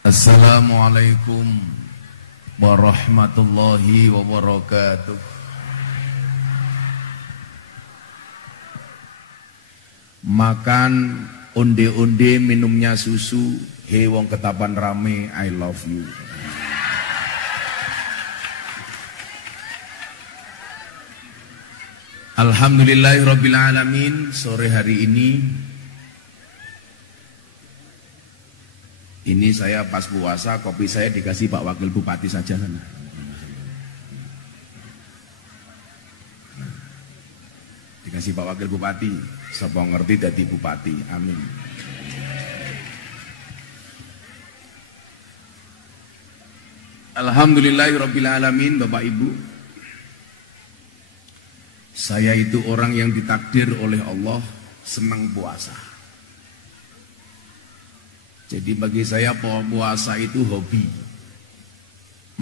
Assalamualaikum warahmatullahi wabarakatuh. Makan onde-onde, minumnya susu. Hei wong Ketapan rame, I love you. Alhamdulillahirabbil alamin. Sore hari ini saya pas puasa, kopi saya dikasih Pak Wakil Bupati saja sana. Dikasih Pak Wakil Bupati, sapa ngerti dadi bupati. Amin. Alhamdulillahirabbil alamin. Bapak Ibu, saya itu orang yang ditakdir oleh Allah senang puasa. Jadi bagi saya puasa itu hobi.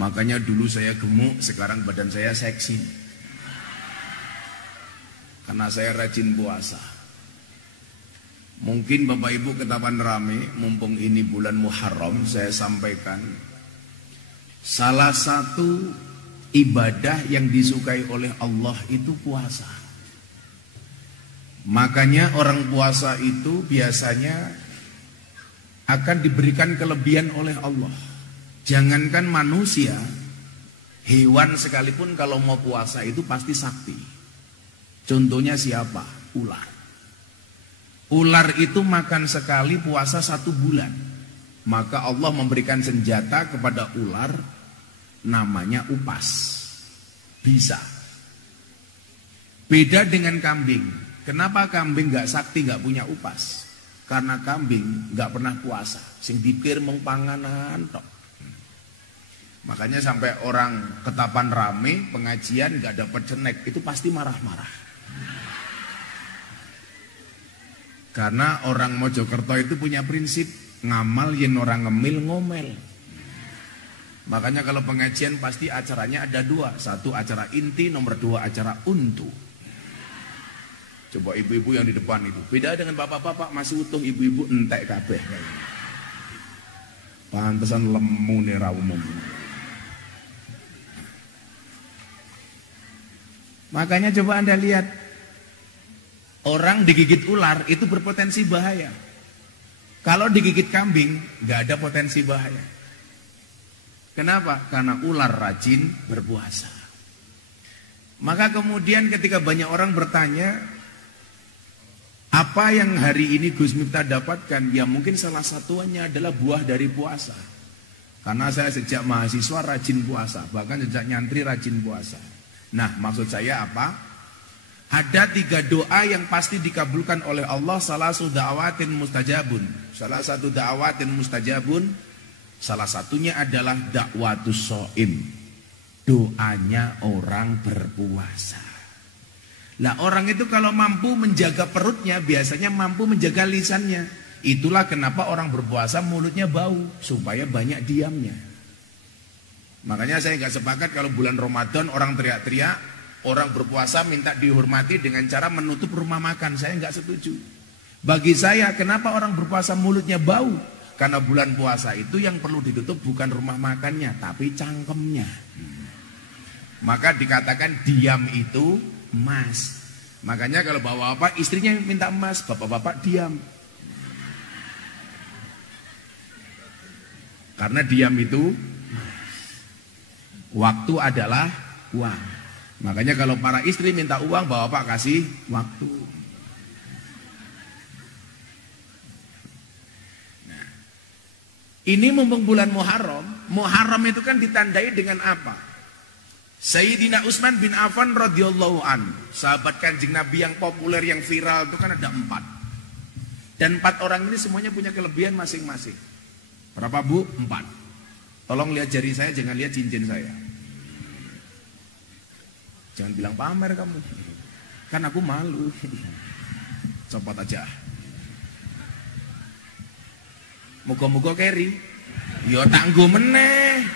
Makanya dulu saya gemuk, sekarang badan saya seksi. Karena saya rajin puasa. Mungkin Bapak Ibu Ketapan rame, mumpung ini bulan Muharram, saya sampaikan salah satu ibadah yang disukai oleh Allah itu puasa. Makanya orang puasa itu biasanya akan diberikan kelebihan oleh Allah. Jangankan manusia, hewan sekalipun kalau mau puasa itu pasti sakti. Contohnya siapa? Ular. Ular itu makan sekali puasa 1 bulan. Maka Allah memberikan senjata kepada ular, namanya upas. Bisa. Beda dengan kambing. Kenapa kambing gak sakti, gak punya upas? Karena kambing gak pernah puasa, sing dipikir mung panganan tok. Makanya sampai orang Ketapan rame, pengajian gak dapat cenek, itu pasti marah-marah. Karena orang Mojokerto itu punya prinsip ngamal yen orang ngemil ngomel. Makanya kalau pengajian pasti acaranya ada 2, 1 acara inti, nomor 2 acara untu. Coba ibu-ibu yang di depan itu, beda dengan bapak-bapak masih utuh, ibu-ibu entek kabeh. Pantesan lemu nih rawumum. Makanya coba Anda lihat, orang digigit ular itu berpotensi bahaya. Kalau digigit kambing gak ada potensi bahaya. Kenapa? Karena ular rajin berpuasa. Maka kemudian ketika banyak orang bertanya, apa yang hari ini Gus Miftah dapatkan? Ya mungkin salah satunya adalah buah dari puasa. Karena saya sejak mahasiswa rajin puasa, bahkan sejak nyantri rajin puasa. Nah, maksud saya apa? Ada 3 doa yang pasti dikabulkan oleh Allah. Salah satu da'awatin mustajabun. Salah satunya adalah da'watus shaim. Doanya orang berpuasa. Nah, orang itu kalau mampu menjaga perutnya, biasanya mampu menjaga lisannya. Itulah kenapa orang berpuasa mulutnya bau, supaya banyak diamnya. Makanya saya nggak sepakat kalau bulan Ramadan orang teriak-teriak, orang berpuasa minta dihormati dengan cara menutup rumah makan. Saya nggak setuju. Bagi saya, kenapa orang berpuasa mulutnya bau? Karena bulan puasa itu yang perlu ditutup bukan rumah makannya, tapi cangkemnya. Maka dikatakan diam itu emas. Makanya kalau bapak-bapak istrinya minta emas, bapak-bapak diam. Karena diam itu waktu adalah uang. Makanya kalau para istri minta uang, bapak-bapak kasih waktu. Nah, ini mumpung bulan Muharram. Muharram itu kan ditandai dengan apa? Sayyidina Utsman bin Affan radhiyallahu an, sahabat Kanjeng Nabi yang populer, yang viral itu kan ada 4. Dan 4 orang ini semuanya punya kelebihan masing-masing. Berapa Bu? 4. Tolong lihat jari saya, jangan lihat cincin saya. Jangan bilang pamer kamu. Kan aku malu. Copot aja. Muga-muga keri. Yo tanggo meneh.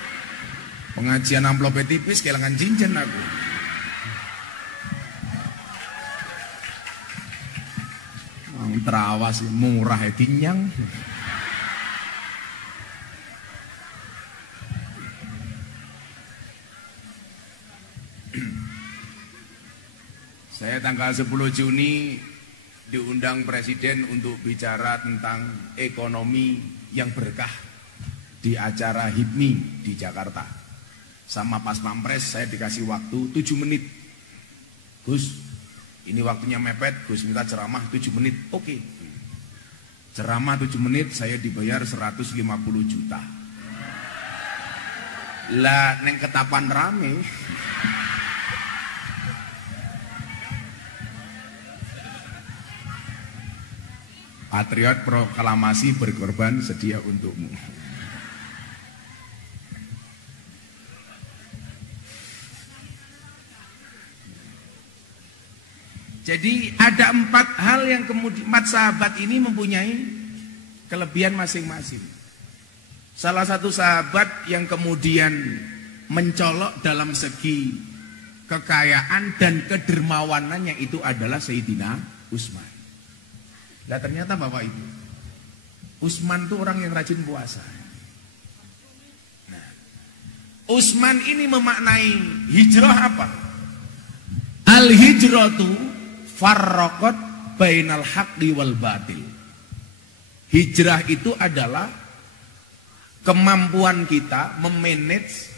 Pengajian amplop tipis kehilangan cincin aku. Terawas murah tinyang. Saya tanggal 10 Juni diundang Presiden untuk bicara tentang ekonomi yang berkah di acara HIPMI di Jakarta. Sama Pas Pampres saya dikasih waktu 7 menit. Gus, ini waktunya mepet, Gus minta ceramah 7 menit. Oke. Ceramah 7 menit saya dibayar 150 juta. Lah neng Ketapan rame. Patriot proklamasi berkorban sedia untukmu. Jadi ada 4 hal yang kemudian 4 sahabat ini mempunyai kelebihan masing-masing. Salah satu sahabat yang kemudian mencolok dalam segi kekayaan dan kedermawanannya itu adalah Sayyidina Utsman. Nah ternyata Bapak Ibu, Utsman itu orang yang rajin puasa. Nah, Utsman ini memaknai hijrah apa? Al-hijratu farraqat bainal haqqi wal batil. Hijrah itu adalah kemampuan kita memanage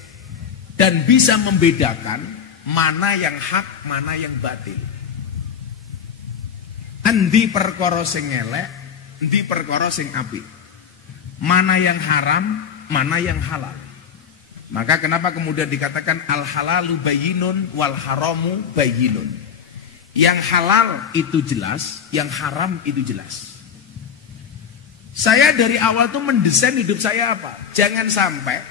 dan bisa membedakan mana yang hak, mana yang batil. Endi perkara sing elek, endi perkara sing apik. Mana yang haram, mana yang halal. Maka kenapa kemudian dikatakan al halalu bayyinun wal haramu bayyinun. Yang halal itu jelas, yang haram itu jelas. Saya dari awal tuh mendesain hidup saya apa? Jangan sampai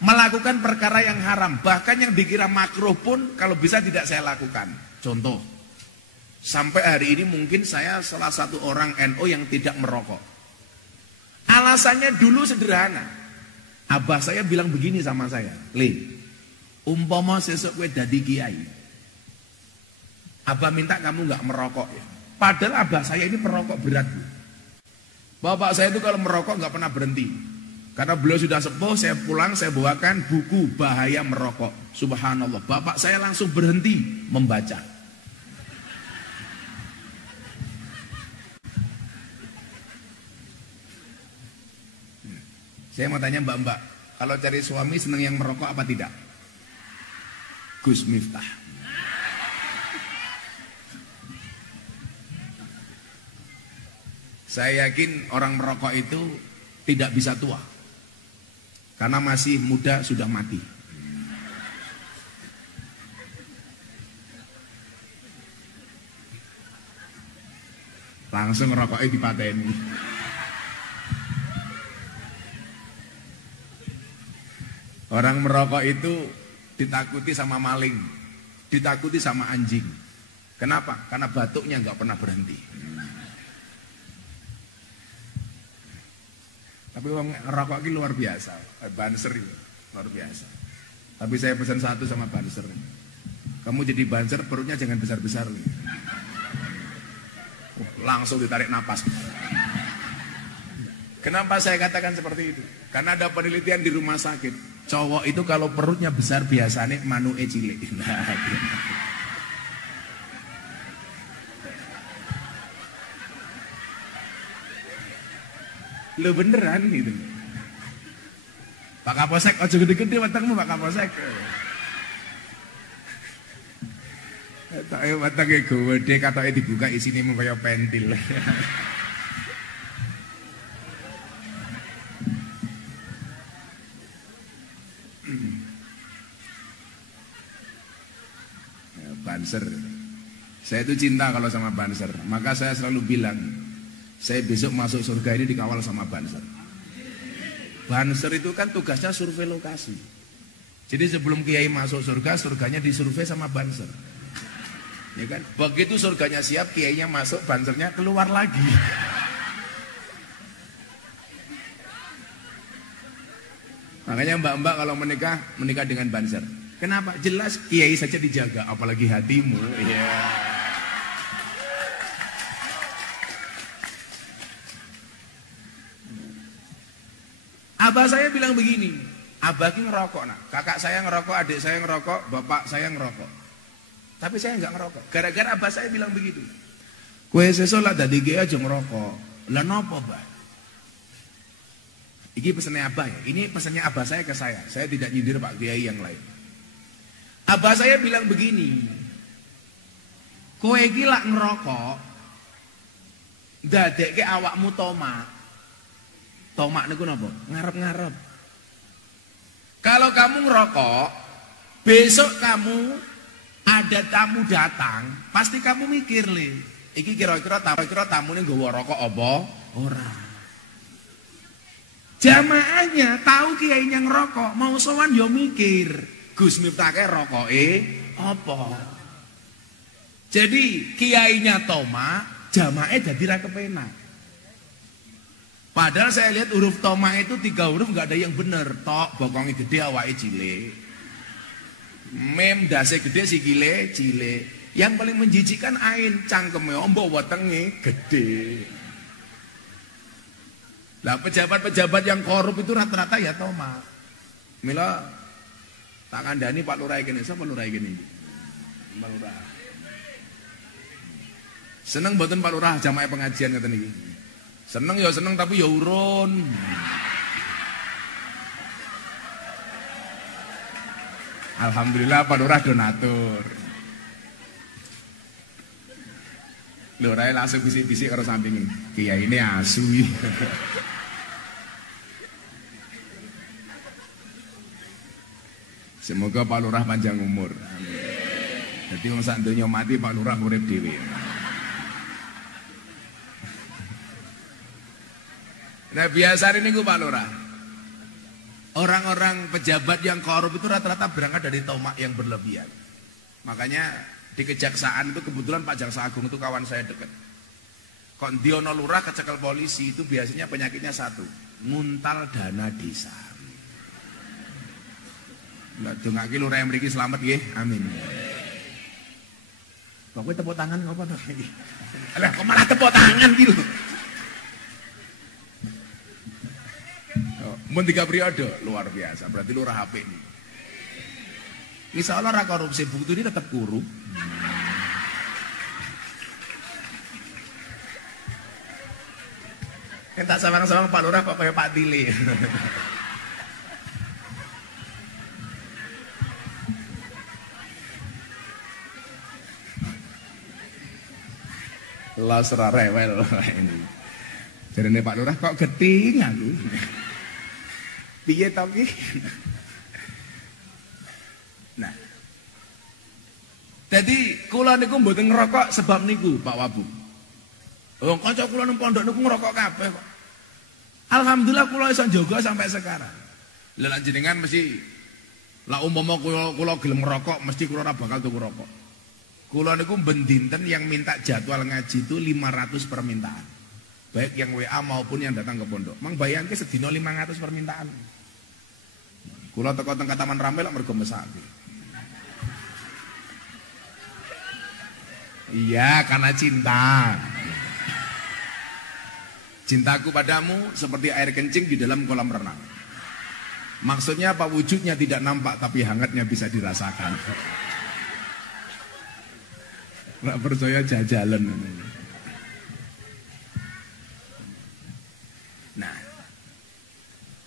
melakukan perkara yang haram. Bahkan yang dikira makruh pun kalau bisa tidak saya lakukan. Contoh, sampai hari ini mungkin saya salah satu orang NU yang tidak merokok. Alasannya dulu sederhana. Abah saya bilang begini sama saya, Le, umpama sesuk kowe dadi kiai, Abah minta kamu nggak merokok ya. Padahal abah saya ini perokok berat, Bu. Bapak saya itu kalau merokok nggak pernah berhenti. Karena beliau sudah sepuh, saya pulang saya bawakan buku bahaya merokok. Subhanallah, bapak saya langsung berhenti membaca. Saya mau tanya mbak-mbak, kalau cari suami senang yang merokok apa tidak? Gus Miftah. Saya yakin orang merokok itu tidak bisa tua. Karena masih muda sudah mati. Langsung rokoknya dipateni. Orang merokok itu ditakuti sama maling, ditakuti sama anjing. Kenapa? Karena batuknya nggak pernah berhenti. Tapi orang rokok ini luar biasa, banser ini luar biasa. Tapi saya pesan satu sama banser. Kamu jadi banser perutnya jangan besar-besar. Langsung ditarik napas. Kenapa saya katakan seperti itu? Karena ada penelitian di rumah sakit. Cowok itu kalau perutnya besar biasanya manuke cilik. Lo beneran gitu. Pak Kapolsek, ojo gede-gede watangmu Pak Kapolsek. Tapi watangnya gede, katanya dibuka isinya mau kayak pentil. Banser. Saya itu cinta kalau sama banser. Maka saya selalu bilang, saya besok masuk surga ini dikawal sama banser. Banser itu kan tugasnya survei lokasi. Jadi sebelum kiai masuk surga, surganya disurvei sama banser. Ya kan? Begitu surganya siap, kiainya masuk, bansernya keluar lagi. Makanya mbak-mbak kalau menikah dengan banser. Kenapa? Jelas kiai saja dijaga, apalagi hatimu. Ya. Abah saya bilang begini, abah ini ngerokok, nah. Kakak saya ngerokok, adik saya ngerokok, bapak saya ngerokok. Tapi saya nggak ngerokok. Gara-gara abah saya bilang begitu. Kowe sesuk lak dadi kiai aja ngerokok. Lah napa, Mbak? Ini pesannya abah ya. Ini pesannya abah saya ke saya. Saya tidak nyindir Pak Kiai yang lain. Abah saya bilang begini. Kowe iki lak ngerokok, ndadekke awakmu tomak. Tomak niku napa? Ngarep-ngarep. Kalau kamu ngerokok, besok kamu ada tamu datang, pasti kamu mikir le. Iki kira-kira tamu ini nggawa rokok apa? Ora. Jamaahnya tahu kiainya ngerokok, mau sowan yo mikir, Gus Miftah rokoke apa? Jadi kiainya toma, jamaahnya jadi ra kepenak. Padahal saya lihat huruf toma itu 3 huruf nggak ada yang bener. Tok bokonge gede awake cilik. Mem dase gede sikile cilik. Yang paling menjijikkan ain cangkeme ombo wetenge gede. Lah pejabat-pejabat yang korup itu rata-rata ya toma. Mila tak kandhani Pak Lurah kene, sapa Lurah kene iki? Pak Lurah. Seneng mboten Pak Lurah jamaah pengajian ngoten iki? Seneng ya seneng tapi ya urun. Alhamdulillah Pak Lurah donatur. Lurah langsung bisik-bisik karo samping kiai ini asu. Semoga Pak Lurah panjang umur. Amin. Jadi wong sak donya mati Pak Lurah urip dhewe. Nah biasa ini Pak Lurah. Orang-orang pejabat yang korup itu rata-rata berangkat dari tomak yang berlebihan. Makanya di kejaksaan itu kebetulan Pak Jaksa Agung itu kawan saya dekat. Kondiono lurah kecekel polisi itu biasanya penyakitnya satu, nguntal dana desa. Lah dongake lurah yang mriki selamat nggih, amin. Kok kowe tepuk tangan ngopo to iki? Lah kok malah tepuk tangan iki lho. Mun 3 periode luar biasa, berarti lurah HP ini. Insya Allah ra korupsi bukti ini tetap korup. Entak samang-samang Pak Lurah kok kayak Pak Tili. Los rewel ini. Jarene Pak Lurah kok geting aku. Piye to iki? Nah. Jadi kula niku mboten ngerokok sebab niku Pak Wabu. Wong kanca kula nang pondok niku ngerokok kabeh kok. Alhamdulillah kula iso njaga sampai sekarang. Lah jenengan mesti lah umpama kula gelem ngerokok mesti kula ora bakal tuku rokok. Kula niku ben dinten yang minta jadwal ngaji itu 500 permintaan. Baik yang WA maupun yang datang ke pondok. Mang bayangke sedina 500 permintaan. Kula teko teng Taman Ramil lak mergo mesake. Iya, karena cinta. Cintaku padamu seperti air kencing di dalam kolam renang. Maksudnya apa? Wujudnya tidak nampak tapi hangatnya bisa dirasakan. Nggak percaya jajalan. Nah,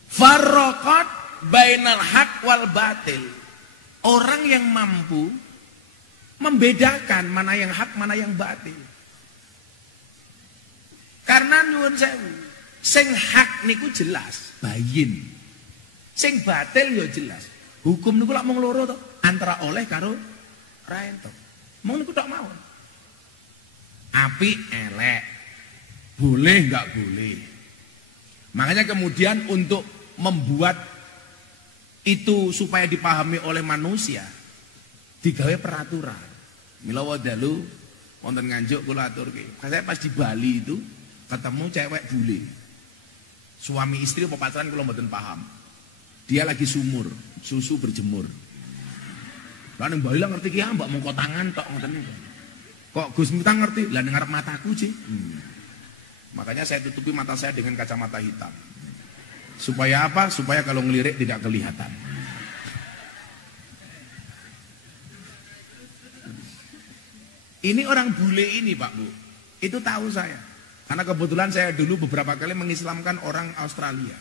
farraqat bainal haq wal batil. Orang yang mampu membedakan mana yang hak, mana yang batil. Karena nyuwun sewu, sing hak niku jelas, bayin. Sing batil yo jelas. Hukum niku lak mung loro to, antara oleh karo ra entuk. Mung niku tok mawon. Apik elek. Boleh enggak boleh. Makanya kemudian untuk membuat itu supaya dipahami oleh manusia, digawe peraturan. Mila wadalu wonten Nganjuk kula aturke. Saya pas di Bali itu ketemu cewek bule. Suami istri apa pacaran kula mboten paham. Dia lagi sumur, susu berjemur. Lah ning Bali lah ngerti ki mbak mongko tangan tok ngoten niku. Kok Gus Miftah ngerti? Lah ning ngarep mataku sih. Makanya saya tutupi mata saya dengan kacamata hitam. Supaya apa? Supaya kalau ngelirik tidak kelihatan. Ini orang bule ini Pak Bu, itu tahu saya. Karena kebetulan saya dulu beberapa kali mengislamkan orang Australia.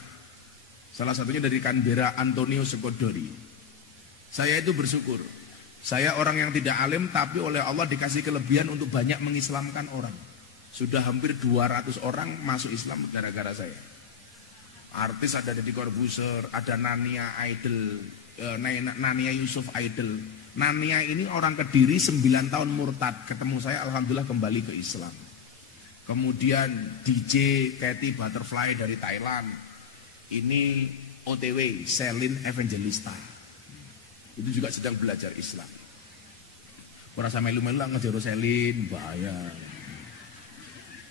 Salah satunya dari Canberra, Antonio Sekodori. Saya itu bersyukur. Saya orang yang tidak alim tapi oleh Allah dikasih kelebihan untuk banyak mengislamkan orang. Sudah hampir 200 orang masuk Islam gara-gara saya. Artis ada Deddy Corbuzier, ada Nania Idol, Nania Yusuf Idol. Nania ini orang Kediri 9 tahun murtad. Ketemu saya alhamdulillah kembali ke Islam. Kemudian DJ Katy Butterfly dari Thailand. Ini OTW Selin Evangelista. Itu juga sedang belajar Islam. Merasa melu-melu lah ngejar Selin, bahaya.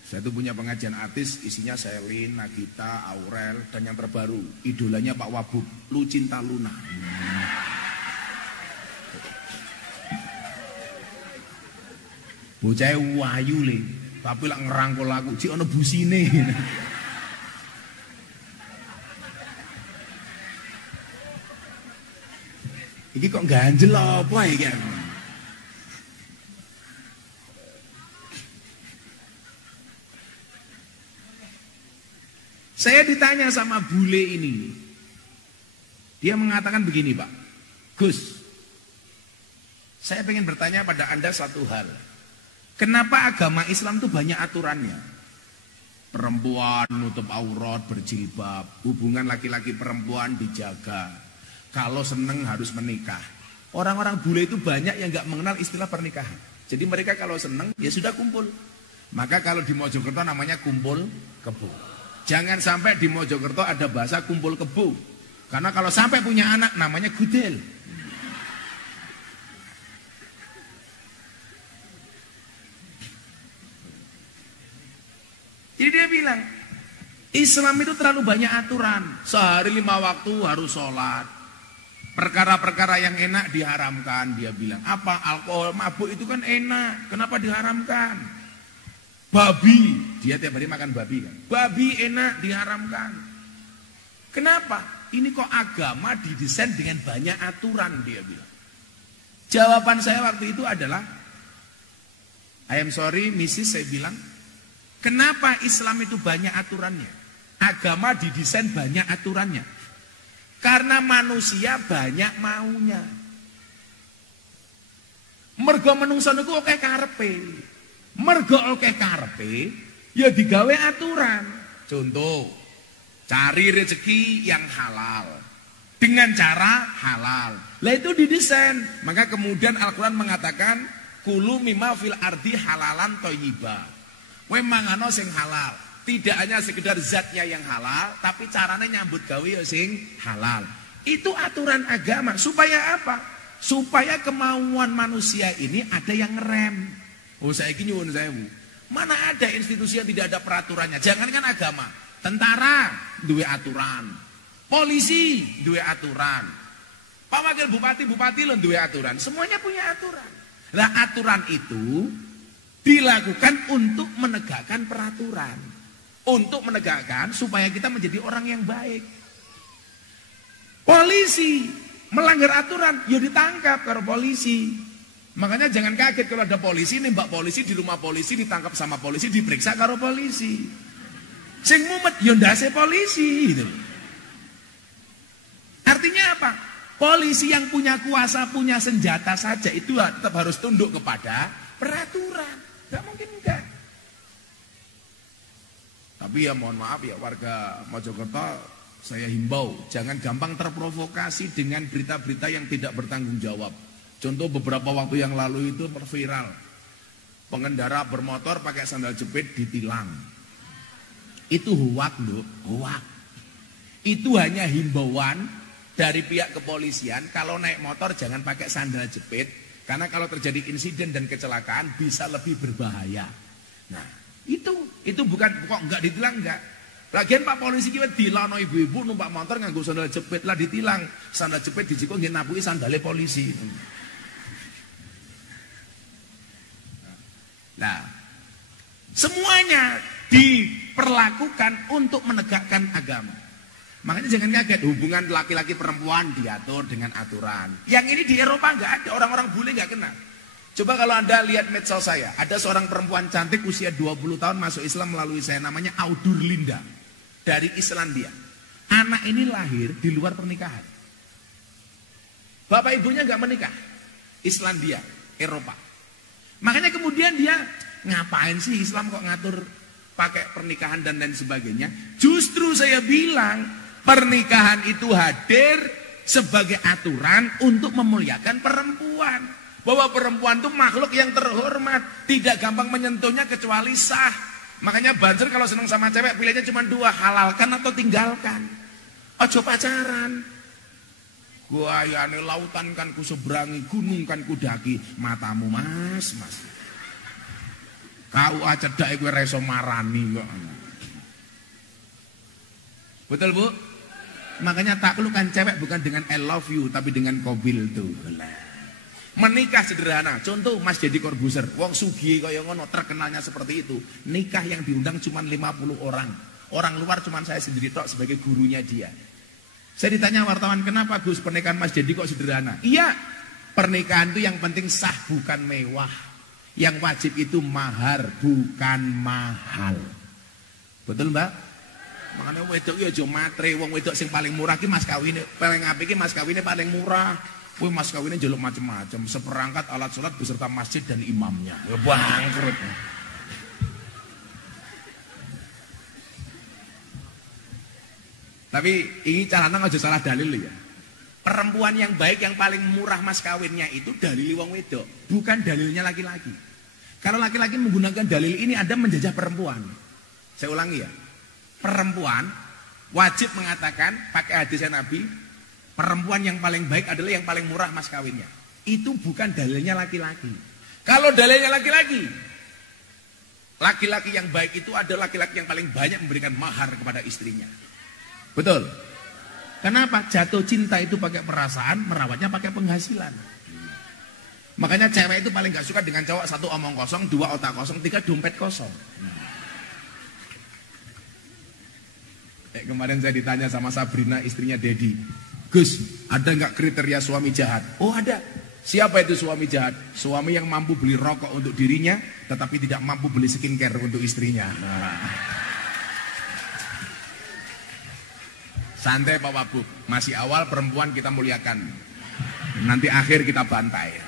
Saya tuh punya pengajian artis, isinya Selin, Nagita, Aurel, dan yang terbaru, idolanya Pak Wabub, Lucinta Luna. Bocah wayu le, tapi lah ngerangkul aku, cik ono busine. Iki kok ganjel apa ya kan? Saya ditanya sama bule ini. Dia mengatakan begini Pak. Gus, saya pengen bertanya pada Anda satu hal. Kenapa agama Islam itu banyak aturannya? Perempuan nutup aurat, berjilbab. Hubungan laki-laki perempuan dijaga. Kalau seneng harus menikah. Orang-orang bule itu banyak yang gak mengenal istilah pernikahan. Jadi mereka kalau seneng ya sudah kumpul. Maka kalau di Mojokerto namanya kumpul kebo. Jangan sampai di Mojokerto ada bahasa kumpul kebo. Karena kalau sampai punya anak namanya gudel. Jadi dia bilang, Islam itu terlalu banyak aturan. Sehari 5 waktu harus sholat. Perkara-perkara yang enak diharamkan. Dia bilang, apa alkohol, mabuk itu kan enak. Kenapa diharamkan? Babi, dia tiap hari makan babi kan. Babi enak diharamkan. Kenapa? Ini kok agama didesain dengan banyak aturan, dia bilang. Jawaban saya waktu itu adalah, I am sorry Mrs. saya bilang, kenapa Islam itu banyak aturannya? Agama didesain banyak aturannya. Karena manusia banyak maunya. Mergo menungso niku akeh karepe. Mergo akeh karepe, ya digawe aturan. Contoh, cari rezeki yang halal dengan cara halal. Lah itu didesain. Maka kemudian Al-Qur'an mengatakan, kulu mimma fil ardi halalan thayyiba. Kowe mangano sing halal. Tidak hanya sekedar zatnya yang halal, tapi caranya nyambut gawe ya sing halal. Itu aturan agama. Supaya apa? Supaya kemauan manusia ini ada yang ngerem. Oh saiki nyuwun sewu. Mana ada institusi yang tidak ada peraturannya? Jangankan agama, tentara duwe aturan, polisi duwe aturan, Pak Wakil Bupati lo duwe aturan. Semuanya punya aturan. Nah aturan itu dilakukan untuk menegakkan peraturan, untuk menegakkan supaya kita menjadi orang yang baik. Polisi melanggar aturan, ya ditangkap karo polisi. Makanya jangan kaget kalau ada polisi, nembak polisi di rumah polisi, ditangkap sama polisi, diperiksa karo polisi. Sing mumet ya ndase polisi gitu. Artinya apa? Polisi yang punya kuasa, punya senjata saja itu tetap harus tunduk kepada peraturan. Gak mungkin enggak. Tapi ya mohon maaf ya warga Mojokerto, saya himbau jangan gampang terprovokasi dengan berita-berita yang tidak bertanggung jawab. Contoh beberapa waktu yang lalu itu viral. Pengendara bermotor pakai sandal jepit ditilang. Itu hoak loh, hoak. Itu hanya himbauan dari pihak kepolisian kalau naik motor jangan pakai sandal jepit. Karena kalau terjadi insiden dan kecelakaan bisa lebih berbahaya. Nah itu bukan kok enggak ditilang enggak. Lagian Pak polisi kita dilano ibu-ibu numpak motor nganggo sandal jepit lah ditilang. Sandal jepit dijiko nggih nabuki sandale polisi. Nah, semuanya diperlakukan untuk menegakkan agama. Makanya jangan kaget, hubungan laki-laki perempuan diatur dengan aturan. Yang ini di Eropa nggak ada, orang-orang bule nggak kenal. Coba kalau Anda lihat medsos saya, ada seorang perempuan cantik usia 20 tahun masuk Islam melalui saya, namanya Audur Linda dari Islandia. Anak ini lahir di luar pernikahan. Bapak ibunya nggak menikah. Islandia, Eropa. Makanya kemudian dia ngapain sih Islam kok ngatur pakai pernikahan dan lain sebagainya. Justru saya bilang pernikahan itu hadir sebagai aturan untuk memuliakan perempuan. Bahwa perempuan itu makhluk yang terhormat, tidak gampang menyentuhnya kecuali sah. Makanya Banser kalau senang sama cewek pilihannya cuma dua, halalkan atau tinggalkan. Ojo pacaran. Gua ayane lautan kan ku seberangi, gunung kan ku daki. Matamu mas. Kau aja cedak kowe reso marani kok. Betul Bu? Makanya taklukkan cewek bukan dengan I love you tapi dengan kobil tuh. Menikah sederhana. Contoh Mas Deddy Corbuzier, wong sugih kaya ngono, terkenalnya seperti itu. Nikah yang diundang cuma 50 orang. Orang luar cuma saya sendiri tok sebagai gurunya dia. Saya ditanya wartawan, "Kenapa Gus pernikahan Mas Deddy kok sederhana?" Iya, pernikahan itu yang penting sah bukan mewah. Yang wajib itu mahar bukan mahal. Betul, Mbak? Makanya wedok ya aja matre, wong wedok sing paling murah ki mas kawine, paling apik ki mas kawine paling murah. Wih mas kawinnya jaluk macam-macam, seperangkat alat sholat beserta masjid dan imamnya. Ya bangkrut. Tapi ini caranya aja salah dalil ya. Perempuan yang baik yang paling murah mas kawinnya itu dalil wong wedok, bukan dalilnya laki-laki. Kalau laki-laki menggunakan dalil ini Anda menjajah perempuan. Saya ulangi ya. Perempuan wajib mengatakan pakai hadisnya Nabi, perempuan yang paling baik adalah yang paling murah mas kawinnya. Itu bukan dalilnya laki-laki. Kalau dalilnya laki-laki, laki-laki yang baik itu adalah laki-laki yang paling banyak memberikan mahar kepada istrinya. Betul? Kenapa? Jatuh cinta itu pakai perasaan, merawatnya pakai penghasilan. Makanya cewek itu paling gak suka dengan cowok, satu omong kosong, dua otak kosong, tiga dompet kosong. Kemarin saya ditanya sama Sabrina, istrinya Dedi, "Gus, ada nggak kriteria suami jahat?" Oh ada. Siapa itu suami jahat? Suami yang mampu beli rokok untuk dirinya, tetapi tidak mampu beli skincare untuk istrinya. Nah. Santai Pak Wabub, masih awal perempuan kita muliakan. Nanti akhir kita bantai.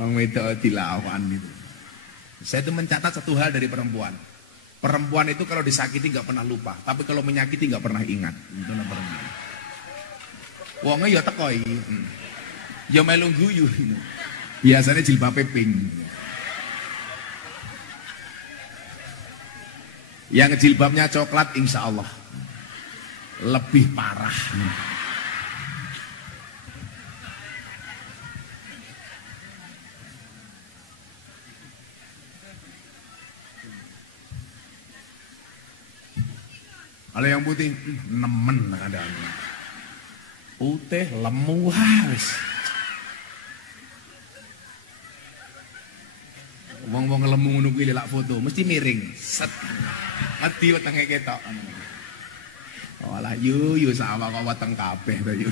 Wong wedok dilawan itu. Saya itu mencatat satu hal dari perempuan. Perempuan itu kalau disakiti nggak pernah lupa, tapi kalau menyakiti nggak pernah ingat. Itu perempuan. Wongnya ya teko iki. Ya melu guyu. Biasanya jilbabe pink. Yang jilbabnya coklat insya Allah lebih parah. Kalau yang putih nemen ada. Putih lemu wis. Wong-wong lemu ngono kuwi lek foto mesti miring. Set. Mati wetenge ketok. Walah yu sama kok weteng kabeh to yu.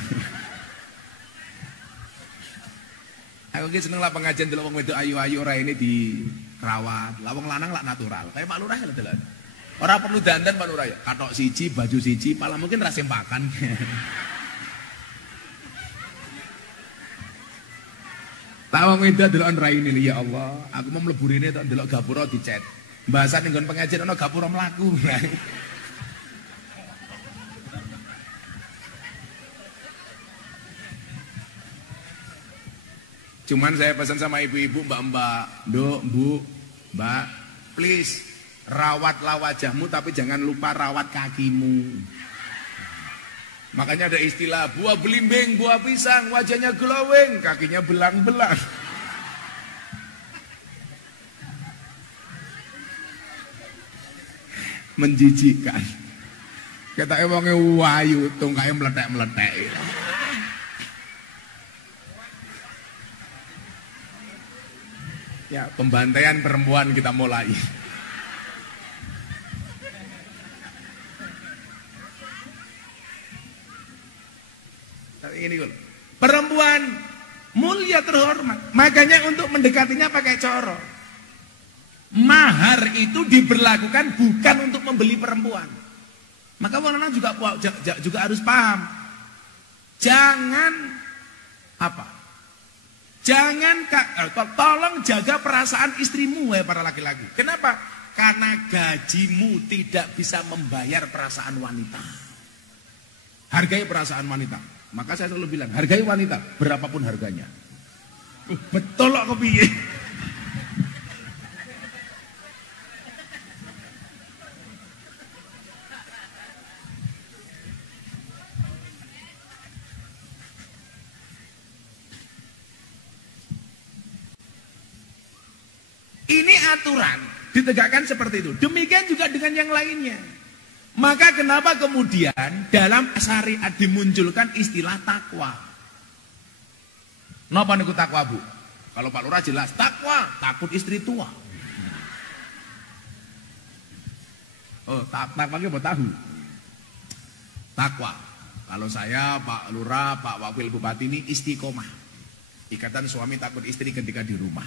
Aku ki seneng lah pengajian delok wong wedok ayu-ayu ora ini dirawat. Lah wong lanang lak natural. Kayak Pak Lurah lho delok. Ora perlu dandan Pak Lurah ya. Katok siji, baju siji, pala mungkin ra sempakan. Tawang wedok delok raine ya Allah, aku mau mlebu rene tok delok gapura dicet. Bahasan ning nggon pengajian ana gapura mlaku. Cuman saya pesan sama ibu-ibu, mbak-mbak, Nduk, Bu, Mbak, please rawatlah wajahmu tapi jangan lupa rawat kakimu. Makanya ada istilah buah belimbing, buah pisang, wajahnya glowing, kakinya belang-belang. Menjijikkan. Ketake wonge wayu, tungkae meletek-meletek. Ya, pembantaian perempuan kita mulai. Ini loh. Perempuan mulia terhormat. Makanya untuk mendekatinya pakai coro. Mahar itu diberlakukan bukan untuk membeli perempuan. Maka wanita juga harus paham. Jangan apa? Tolong jaga perasaan istrimu ya para laki-laki. Kenapa? Karena gajimu tidak bisa membayar perasaan wanita. Hargai perasaan wanita. Maka saya selalu bilang, hargai wanita berapapun harganya. Betul kok kepiye. Ini aturan ditegakkan seperti itu. Demikian juga dengan yang lainnya. Maka kenapa kemudian dalam syariat dimunculkan istilah takwa? Napa niku takwa, Bu? Kalau Pak Lurah jelas takwa, takut istri tua. Oh, takwa ki apa tahu? Takwa. Kalau saya, Pak Lurah, Pak Wakil Bupati ini istiqomah. Ikatan suami takut istri ketika di rumah.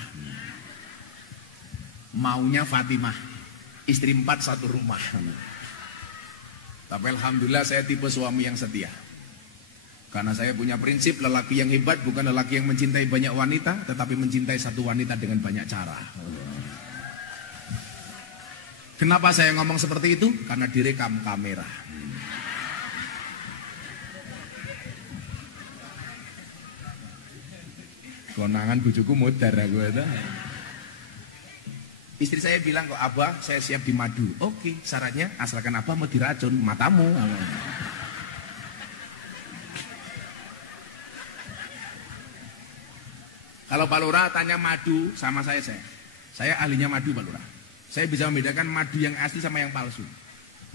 Maunya Fatimah, istri 4 satu rumah. Tapi alhamdulillah saya tipe suami yang setia. Karena saya punya prinsip lelaki yang hebat bukan lelaki yang mencintai banyak wanita, tetapi mencintai satu wanita dengan banyak cara. Kenapa saya ngomong seperti itu? Karena direkam kamera. Konangan bujuku modar aku itu. Istri saya bilang kok, Abah saya siap dimadu. Oke, syaratnya asalkan Abah mau diracun matamu. Kalau Pak Lurah tanya madu sama saya ahlinya madu Pak Lurah. Saya bisa membedakan madu yang asli sama yang palsu.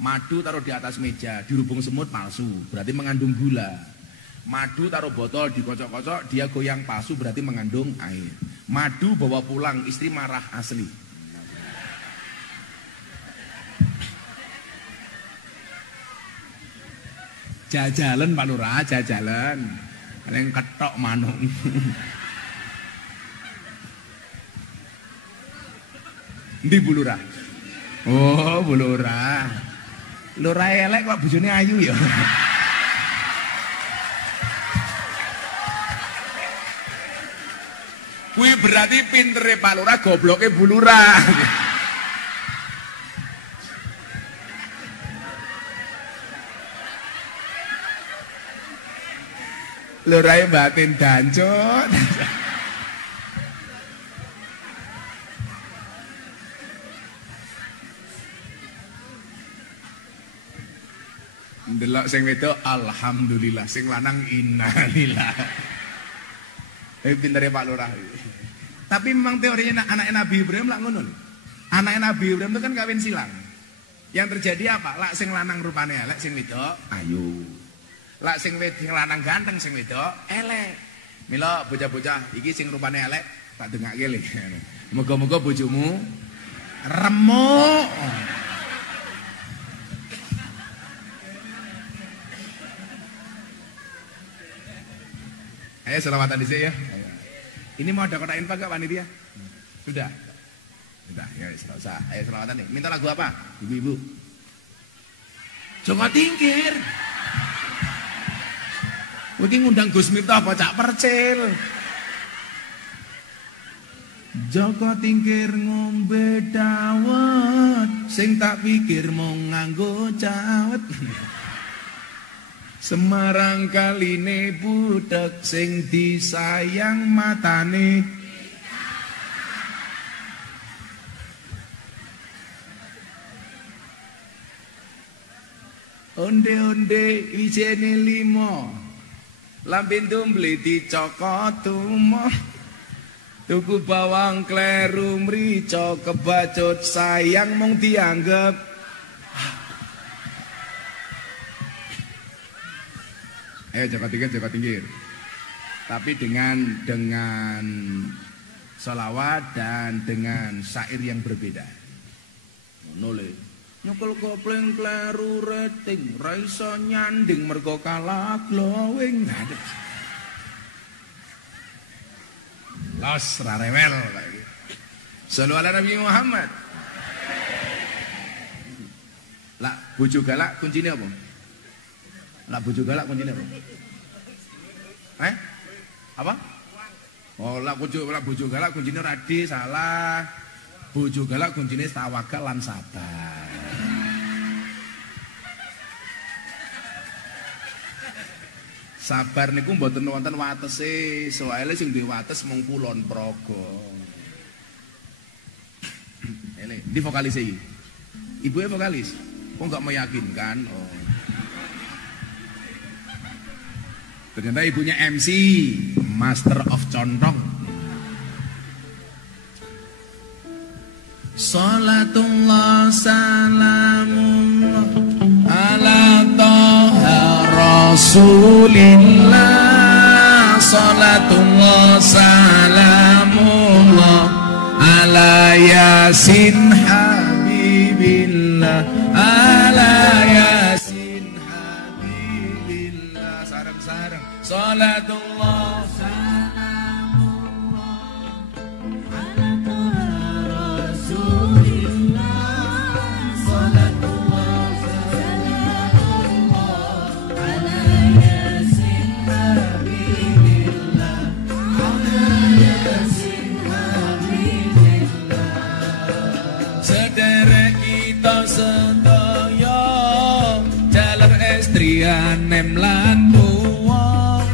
Madu taruh di atas meja, dirubung semut palsu, berarti mengandung gula. Madu taruh botol, dikocok-kocok, dia goyang palsu, berarti mengandung air. Madu bawa pulang, istri marah asli. Jajalan Pak Lurah, jajalan. Paling ketok manuk. Ndi Bu Lurah? Oh, Bu Lurah. Lurah elek kok bojone ayu ya. Kuwi berarti pintere Pak Lurah, gobloke Bu Lurah. Lurahe batin dancut. Ndelok sing wedok alhamdulillah, sing lanang innalillah. Pintere Pak Lurah. Tapi memang teorinya anaknya Nabi Ibrahim lah ngono. Anaknya Nabi Ibrahim itu kan kawin silang. Yang terjadi apa? Lak sing lanang rupane elek, sing wedok ayu. Lak sing lanang ganteng, sing wedok elek. Mila bocah-bocah iki sing rupane elek tak dengake le. Moga-moga bojomu remuk. Ayo selawatan dhisik ya. Ini mau ada kota infak gak panitia? Sudah. Sudah, ya tidak usah. Ayo selawatan nih. Minta lagu apa? Ibu-ibu. Joko Tingkir. Mungkin ngundang Gus Miftah apa Cak Percil. Joko Tingkir ngombe dawet, sing tak pikir mau nganggo cawet. Semarang kaline budak, sing disayang matane. Onde-onde wijene 5. Lampin tumbli dicokot tumo. Tuku bawang kleru mrica kebacut sayang mung dianggep. Ayo Joko Tingkir. Tapi dengan selawat dan dengan syair yang berbeda. Nole. Nyekel kopling kleru rating, ra iso nyanding mergo kalah glowing. Los rarewel. Sallu ala Nabi Muhammad. Lah bojo galak kuncine apa? Lah bojo galak kuncine apa? Apa? Oh, lah bojo galak kuncine radi salah. Bojo galak kuncine tawakal lan sabar. Sabar niku mboten wonten watese, soalnya sing duwe wates mung Kulon Progo. Ini vokalis iki. Ibunya vokalis. Kok enggak meyakinkan? Oh. Ternyata ibunya MC, Master of Condong. Salatullah salamullah ala toha Rasulillah. Salatullah salamullah ala Yasin Habibillah. Ala Yasin Habibillah. Sarang-sarang. Salatullah salamullah ala toha Rasulillah. Salatullah salamullah ala Yasin Habibillah. Ala Yasin Habibillah. Sederek kita sedaya jalur estrian lan tuwong,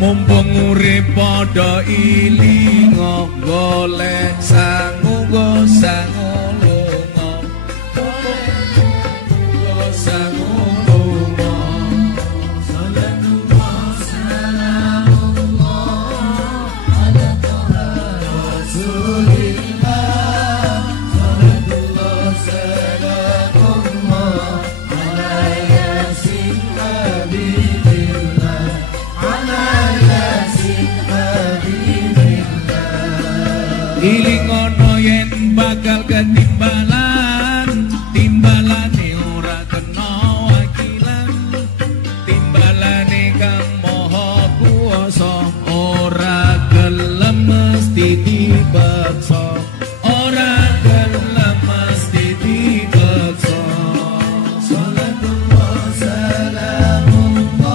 mumpung urip padha ilinga golek sangu go sangu lunga. Go sangu lunga. Salatullah salamullah ala toha Rasulillah. Salatullah salamullah ala Yasin Habibillah. Ala Yasin Habibillah. Ilingono yen bakal ketimbalan, timbalane ora kena wakilan. Timbalane Kang Maha Kuwasa, ora gelem mesti dipaksa. Ora gelem mesti dipaksa. Salatullah salamullah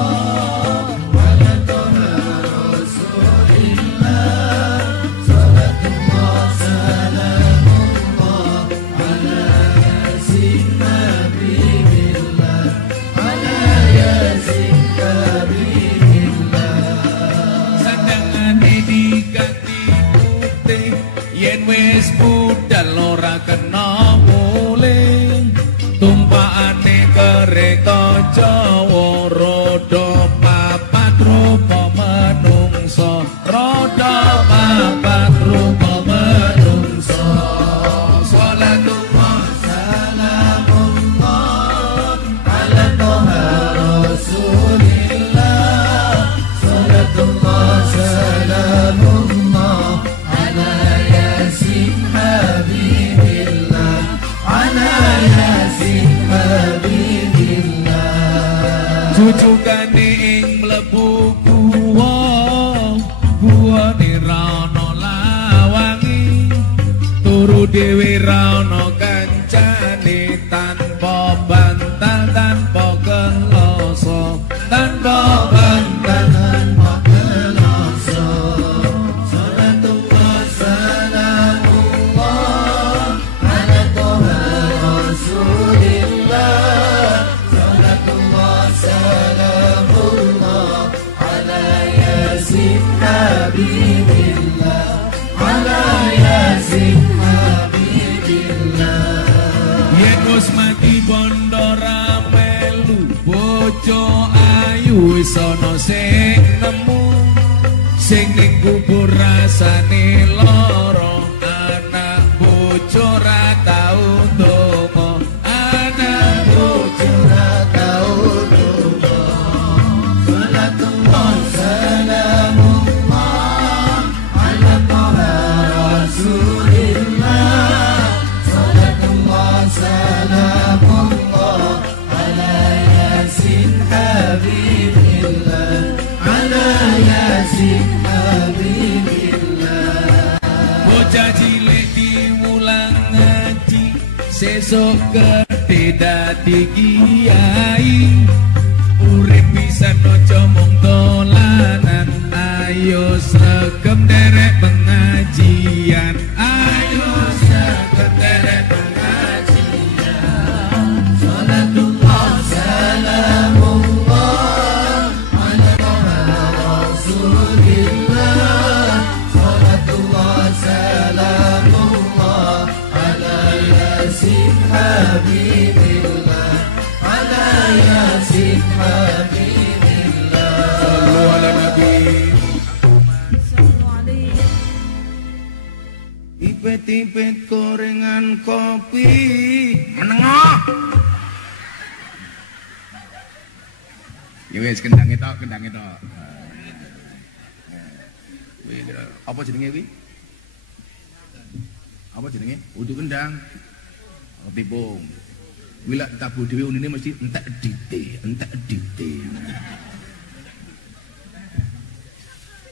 ala toha Rasulillah. Salatullah salamullah ala Yasin Habibillah. Ala Yasin Habibillah. Sadangane diganti putih, yen wis budal ora kena mulih. Tumpakane kereta Jawa roda papat rupa manungsa. Roda papat rupa manungsa. Salatullah salamullah ala toha Rasulillah. Salatullah salamullah ala Yasin Habibillah. Ala Yasin Habibillah. Jujukane ing mlebu guwa, guwane ra ono lawangi. Turu dhewe ra ono kancane, tanpa bantal tanpa keloso. Tanpa bantal tanpa keloso. Salatullah salamullah ala toha Rasulillah. Salatullah salamullah ala Yasin Habibillah. Ala Yasin Habibillah. Yen wis mati bondo ra melu, bojo ayu wis ana sing nemu. Sing ning kubur rasane lara, anak bojo ra tau donga. Anak bojo ra tau donga. Salatullah salamullah ala toha Rasulillah. Salatullah salamullah ala Yasin Habibillah. Ala Yasin Habibillah. besok gede dadi kiai, urip pisan aja mung dolanan, ayo sregep derek pengajian, ayo sregep derek pengajian. Salatullah salamullah ala rasulillah, salatullah salamullah ala yasin habibillah, ala yasin habibillah. Sallu ala nabi. Ipet-ipet gorengan kopi menengok. Ya wis kendange tok. Apa jenenge wi? Apa jenenge? Udu kendang. Tipung. Wila tabu dhewe unine mesti entek edite.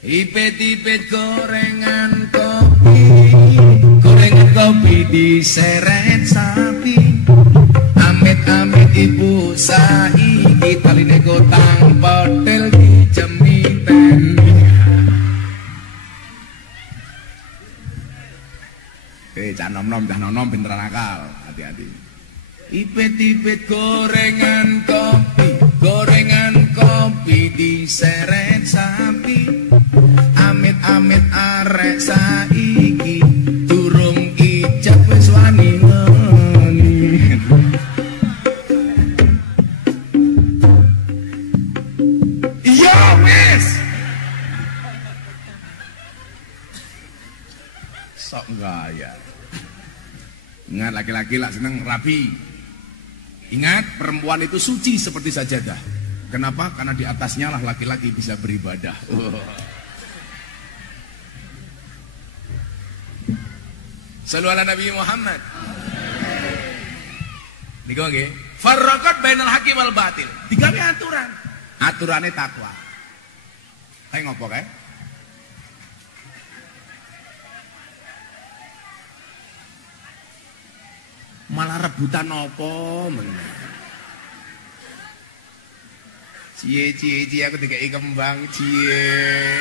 Ipet-ipet gorengan kopi diseret sapi, amit-amit ibu saiki taline kotang potel dijemiten. Cah nom-nom pinter nakal, hati-hati. Ipet-ipet gorengan kopi diseret sapi, amit-amit arek saiki durung ijab wis wani ngoni. Iya wis. Sok gaya. Ingat laki-laki lah seneng rapi. Ingat perempuan itu suci seperti sajadah. Kenapa? Karena di atasnya lah laki-laki bisa beribadah. Sallu ala Nabi Muhammad. Niku nggih. Farraqat bainal haqqi wal batil. Digawe aturan. Aturane takwa. Kae ngopo kae? Malah rebutan apa meneh. Cie aku dikai kembang cie.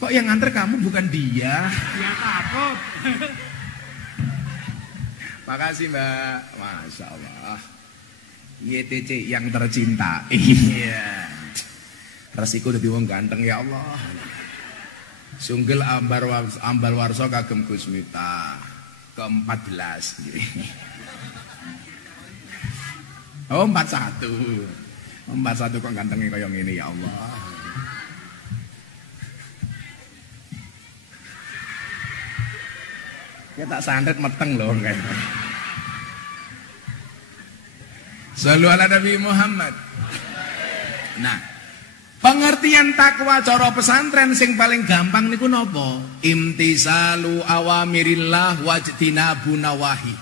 Kok yang nganter kamu bukan dia? Ya takut. Makasih Mbak. Masya Allah. YTC yang tercinta. Iya. Resiko jadi wong ganteng ya Allah. Sunggel ambal warso kagem Gus Miftah ke-14. Oh 41. 41 kok gantengnya kaya ngene ya Allah. Ya tak santet meteng loh kan. Sallu ala Nabi Muhammad. Nah, pengertian takwa cara pesantren sing paling gampang niku napa? Imtisalu awamirillah wajtinabu nawahi.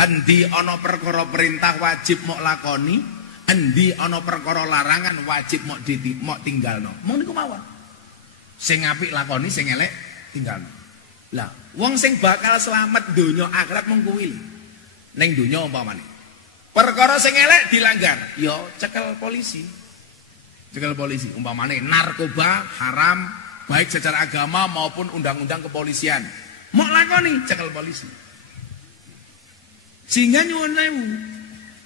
Endi ana perkara perintah wajib mok lakoni, endi ana perkara larangan wajib mok tinggalno. Mong niku mawon. Sing apik lakoni, sing elek tinggalno. Lah, wong sing bakal selamat donya akhirat mung kuwi. Ning donya umpamane. Perkara sing elek dilanggar, ya cekel polisi. Cekel polisi, umpamane narkoba haram baik secara agama maupun undang-undang kepolisian. Mok lakoni cekel polisi. Sehingga nyuwun sewu.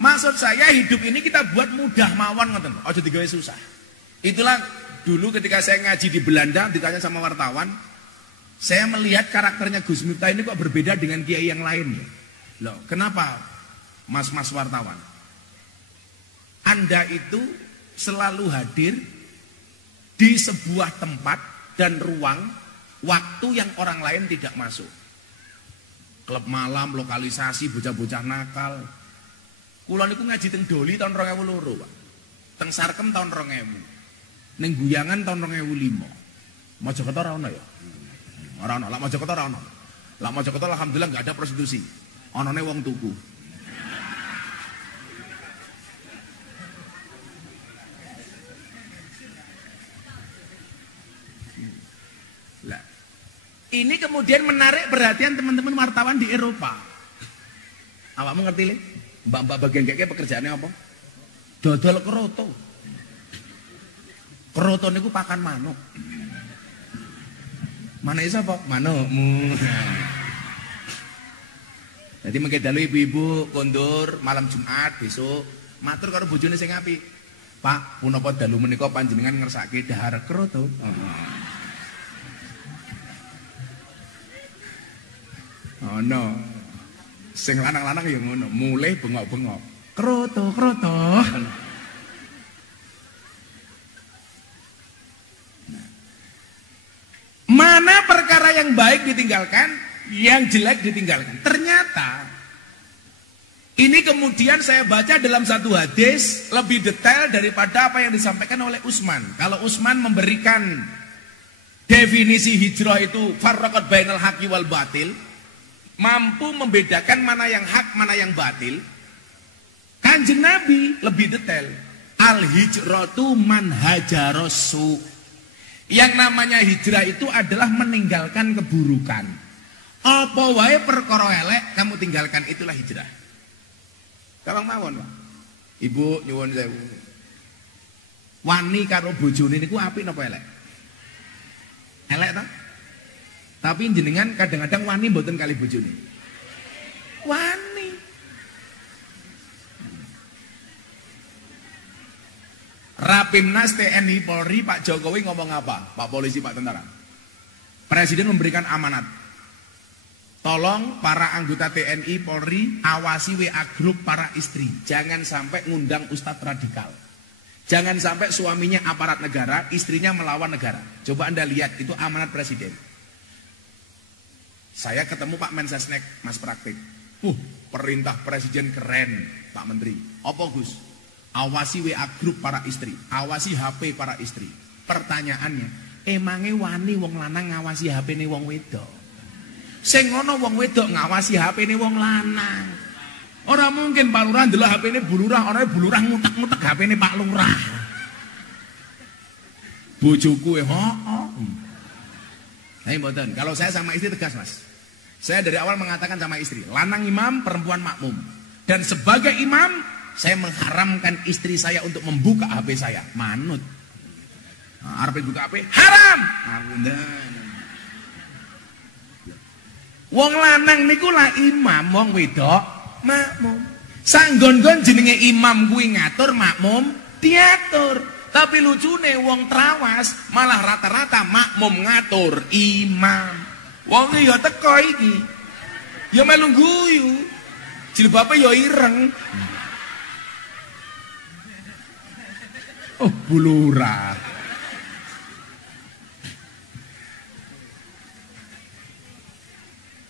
Maksud saya hidup ini kita buat mudah mawon ngoten, aja digawe susah. Itulah dulu ketika saya ngaji di Belanda ditanya sama wartawan, saya melihat karakternya Gus Miftah ini kok berbeda dengan kiai yang lain ya. Loh, kenapa mas-mas wartawan? Anda itu selalu hadir di sebuah tempat dan ruang waktu yang orang lain tidak masuk. Klub malam, lokalisasi, bocah-bocah nakal. Kula niku ngaji teng Doli tahun 2002, Pak. Teng Sarkem tahun 2000. Ning Guyangan tahun 2005. Mojokerto ora ono ya? Ora ono. Lah Mojokerto ora ono. Lah Mojokerto alhamdulillah enggak ada prostitusi. Onone wong tuku. Ini kemudian menarik perhatian teman-teman wartawan di Eropa. Awakmu ngerti le? Mbak-mbak bagian kayak pekerjaannya apa? Dodol keroto. Keroto niku pakan manuk. Mana iso apa? Manukmu. Jadi mengke dalu ibu-ibu kondur malam Jumat besok matur karo bojone sing apik. Pak, punapa dalu menika panjenengan ngersake dahar keroto? Oh no. Sing lanang-lanang ya ngono, mulih bengok-bengok. Kroto. Mana perkara yang baik ditinggalkan, yang jelek ditinggalkan. Ternyata ini kemudian saya baca dalam satu hadis lebih detail daripada apa yang disampaikan oleh Utsman. Kalau Utsman memberikan definisi hijrah itu farraqat bainal haqqi wal batil, mampu membedakan mana yang hak, mana yang batil. Kanjeng Nabi lebih detail. Al-hijratu man hajarosu. Yang namanya hijrah itu adalah meninggalkan keburukan. Apa wae perkara elek kamu tinggalkan, itulah hijrah. Tolong mawon, Pak. Ibu nyuwun sewu. Wani karo bojone niku apik napa elek? Elek ta? Tapi jenengan kadang-kadang wani mboten kali bojone. Wani. Rapimnas TNI Polri Pak Jokowi ngomong apa? Pak Polisi, Pak Tentara. Presiden memberikan amanat. Tolong para anggota TNI Polri awasi WA grup para istri. Jangan sampai ngundang ustadz radikal. Jangan sampai suaminya aparat negara, istrinya melawan negara. Coba Anda lihat, itu amanat Presiden. Saya ketemu Pak Mensesnek, Mas Praktik. Perintah Presiden keren, Pak Menteri. Apa Gus? Awasi WA grup para istri, awasi HP para istri. Pertanyaannya, emangnya wani wong lanang ngawasi HP nih wong wedok? Sing ngono wong wedok ngawasi HP nih wong lanang. Ora mungkin Pak Lurah ndelok HP nih Bu Lurah, ora Bu Lurah ngutek-ngutek HP nih Pak Lurah. Bojoku Nah, mboten. Kalau saya sama istri tegas, Mas. Saya dari awal mengatakan sama istri, lanang imam, perempuan makmum. Dan sebagai imam, saya mengharamkan istri saya untuk membuka HP saya. Manut. Arep buka HP, haram. Wong lanang niku lah imam, wong wedok makmum. Sanggon-gon jenenge imam kuwi ngatur, makmum diatur. Tapi lucune wong trawas malah rata-rata makmum ngatur imam. Wong ya teko iki. Ya melu guyu. Jilbabe ya ireng. Oh, Bu Lurah.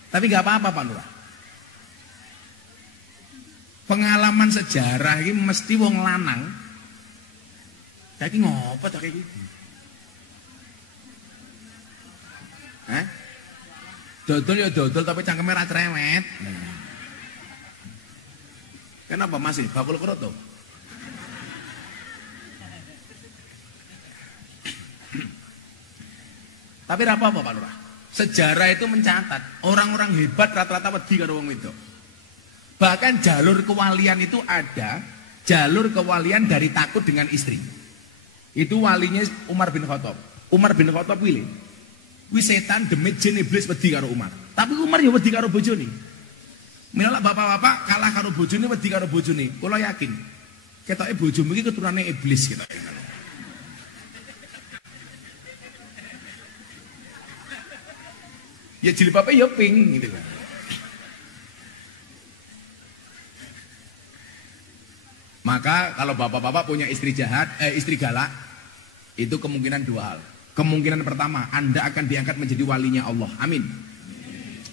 Tapi gak apa-apa Pak Lurah. Pengalaman sejarah ini mesti wong lanang. Saiki ngopo ta iki? Dodol ya dodol tapi cangkeme ra cerewet. Kenapa masih bakul kroto? Tapi apa-apa Pak Lurah. Sejarah itu mencatat orang-orang hebat rata-rata wedi karo wong wedok. Bahkan jalur kewalian itu ada, jalur kewalian dari takut dengan istri. Itu walinya Umar bin Khattab. Umar bin Khattab pilih. Wis setan demit jin iblis wedi karo Umar. Tapi Umar ya wedi karo bojone. Mila bapak-bapak kalah karo bojone wedi karo bojone. Kula yakin ketoke bojomu iki keturunane iblis ketoke. Ya jilbabe ya pink gitu kan. Maka kalau bapak-bapak punya istri jahat, istri galak, itu kemungkinan dua hal. Kemungkinan pertama, Anda akan diangkat menjadi walinya Allah. Amin.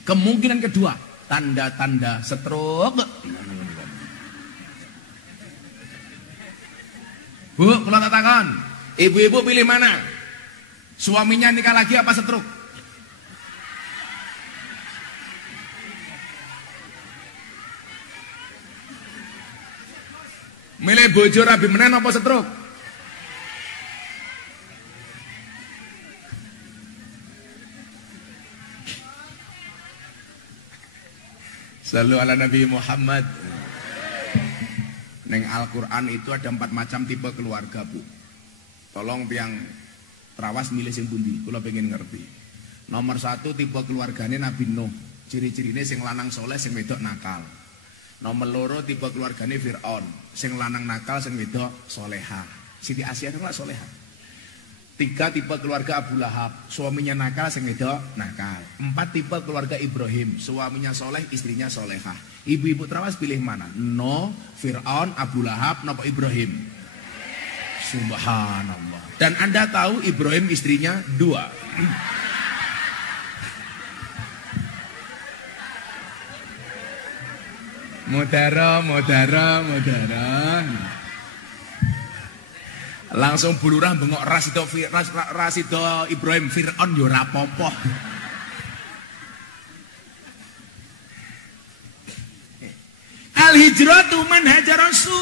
Kemungkinan kedua, tanda-tanda stroke. Bu, kalau katakan, ibu-ibu pilih mana? Suaminya nikah lagi apa stroke? Milih bojo rabi menen apa stroke? Shallu ala Nabi Muhammad. Neng Al-Quran itu ada 4 macam tipe keluarga, Bu. Tolong tiang terawas milih sing pundi, kula pengen ngerti. Nomor 1 tipe keluargane Nabi Nuh. Ciri-cirine sing lanang soleh, sing wedok nakal. Nomor 2 tipe keluargane Fir'aun. Sing lanang nakal, sing wedok soleha. Siti Asia itu lah soleha. 3 tipe keluarga Abu Lahab, suaminya nakal, sing wedok nakal. 4 tipe keluarga Ibrahim, suaminya soleh, istrinya solehah. Ibu-ibu terawas pilih mana? No, Fir'aun, Abu Lahab, napa Ibrahim? Subhanallah. Dan Anda tahu Ibrahim istrinya 2. Mudara. Langsung bulurah bengok rasido Ibrahim Fir'aun yo rapopo. Al-hijratu man hajaran su.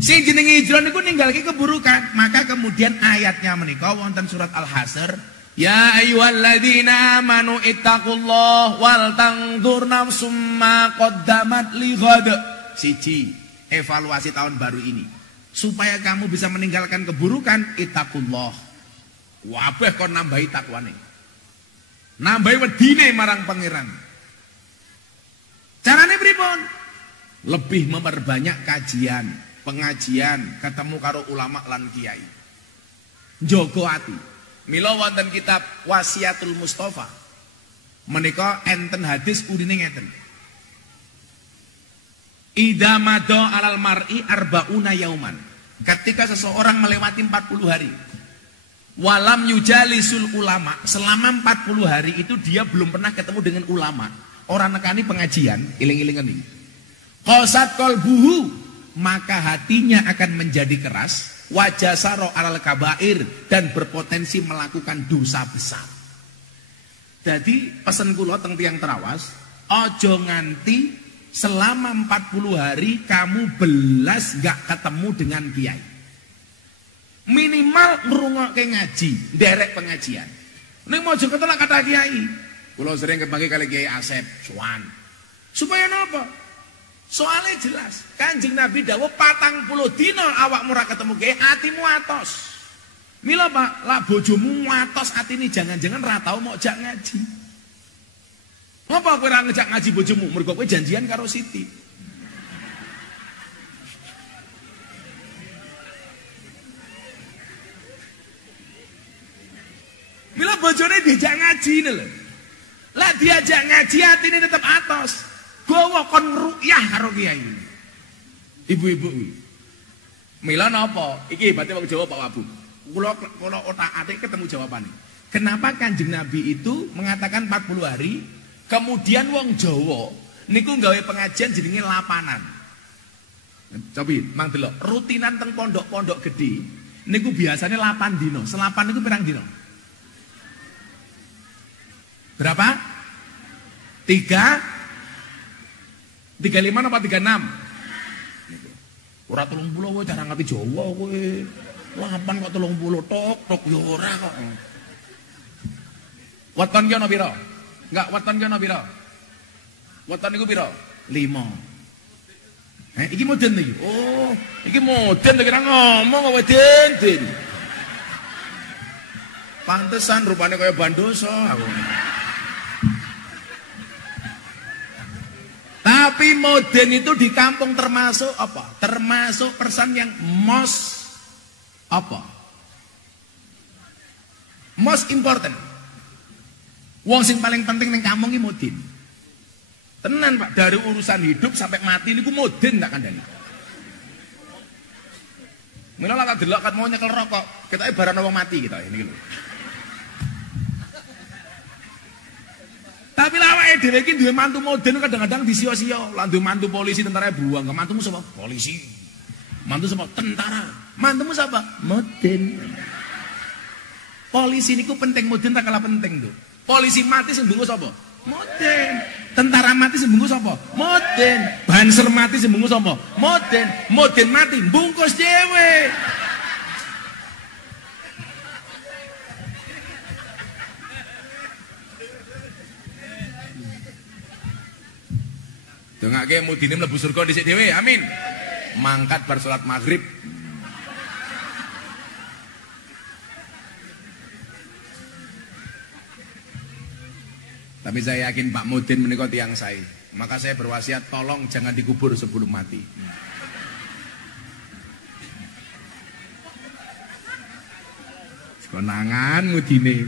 Sing jenenge hijrah niku ninggalke keburukan. Maka kemudian ayatnya menika wonten surat Al-Hasyr, ya ayyuhalladzina amanu ittaqullah wal tanzur nafsum ma qaddamat lighad. Siji, evaluasi tahun baru ini. Supaya kamu bisa meninggalkan keburukan, ittaqullah. Wabeh kon nambahi takwane. Nambahi wedine marang pangeran. Carane pripun? Lebih memperbanyak kajian, pengajian, ketemu karo ulama lan kiai. Njogo ati. Mila wonten kitab Wasiatul Mustafa. Menika enten hadis urine ngeten. Idza mado alal mar'i arbauna yauman. Ketika seseorang melewati 40 hari. Walam yujalisul ulama, selama 40 hari itu dia belum pernah ketemu dengan ulama. Orang nekani pengajian, iling-ilingan ini. Qasat qalbuhu, maka hatinya akan menjadi keras, wajasaro alal kabair, dan berpotensi melakukan dosa besar. Jadi pesen kula teng tiyang terawas, ojo nganti selama 40 hari kamu belas gak ketemu dengan kiai. Minimal ngrungokke ngaji, nderek pengajian. Ning mojo ketolak kata kiai. Kula sering kebagi kali Kiai Asep, Suwan. Supaya napa? Soalnya jelas, Kanjeng Nabi dawuh 40 dina awakmu ora ketemu kiai, atimu atos. Mila Pak, lah bojomu atos atine jangan-jangan ra tau mau jak ngaji. Ngapa kowe ora ngejak ngaji bojomu? Mergo kowe janjian karo Siti. Mila bojone diajak ngaji lho. Lah diajak ngaji atine tetep atos. Gowo kon ruqyah karo kiai. Ibu-ibu. Mila napa? Iki hebate wong Jawa Pak Wabu. Kula otak-atik ketemu jawabane. Kenapa Kanjeng Nabi itu mengatakan 40 hari? Kemudian wong Jawa niku gawe pengajian jenenge lapanan. Cobi, mang delok, rutinan teng pondok-pondok gede niku biasanya 8 dino. Selapan niku pirang dino? Berapa? 35 apa 36? Ora 30 kowe cara ngerti Jawa kowe. 8 kok 30 tok yo ora kok. Weton ki ana pira? Enggak, weton ki ana pira? Weton niku pira? 5. Iki moden iki. Oh, iki moden kira ngomong kok den. Pantesan rupane kaya bandoso aku. Tapi moden itu di kampung termasuk apa? Termasuk person yang most apa? Most important. Wong sing paling penting ning kampung iki moden. Tenan Pak, dari urusan hidup sampai mati niku moden tak kandhani. Mila lak delok kat mau nyekel rokok, ketoke barang wong mati kita ini lho. Tapi lawake dhewe iki duwe mantu moden kadang-kadang disio-sio. Lah duwe mantu polisi tentara buang, mantumu sapa? Polisi. Mantu sapa? Tentara. Mantumu sapa? Moden. Polisi niku penting, moden tak kalah penting tuh. Polisi mati sing bungkus apa? Moden. Tentara mati sing bungkus apa? Moden. Banser mati sing bungkus apa? Moden. Moden mati bungkus dhewe. Dongake mudine mlebu surga dhisik dhewe. Amin. Mangkat bar salat maghrib. Tapi saya yakin Pak Mudin menika tiyang sae. Maka saya berwasiat tolong jangan dikubur sebelum mati. Konangan mudine.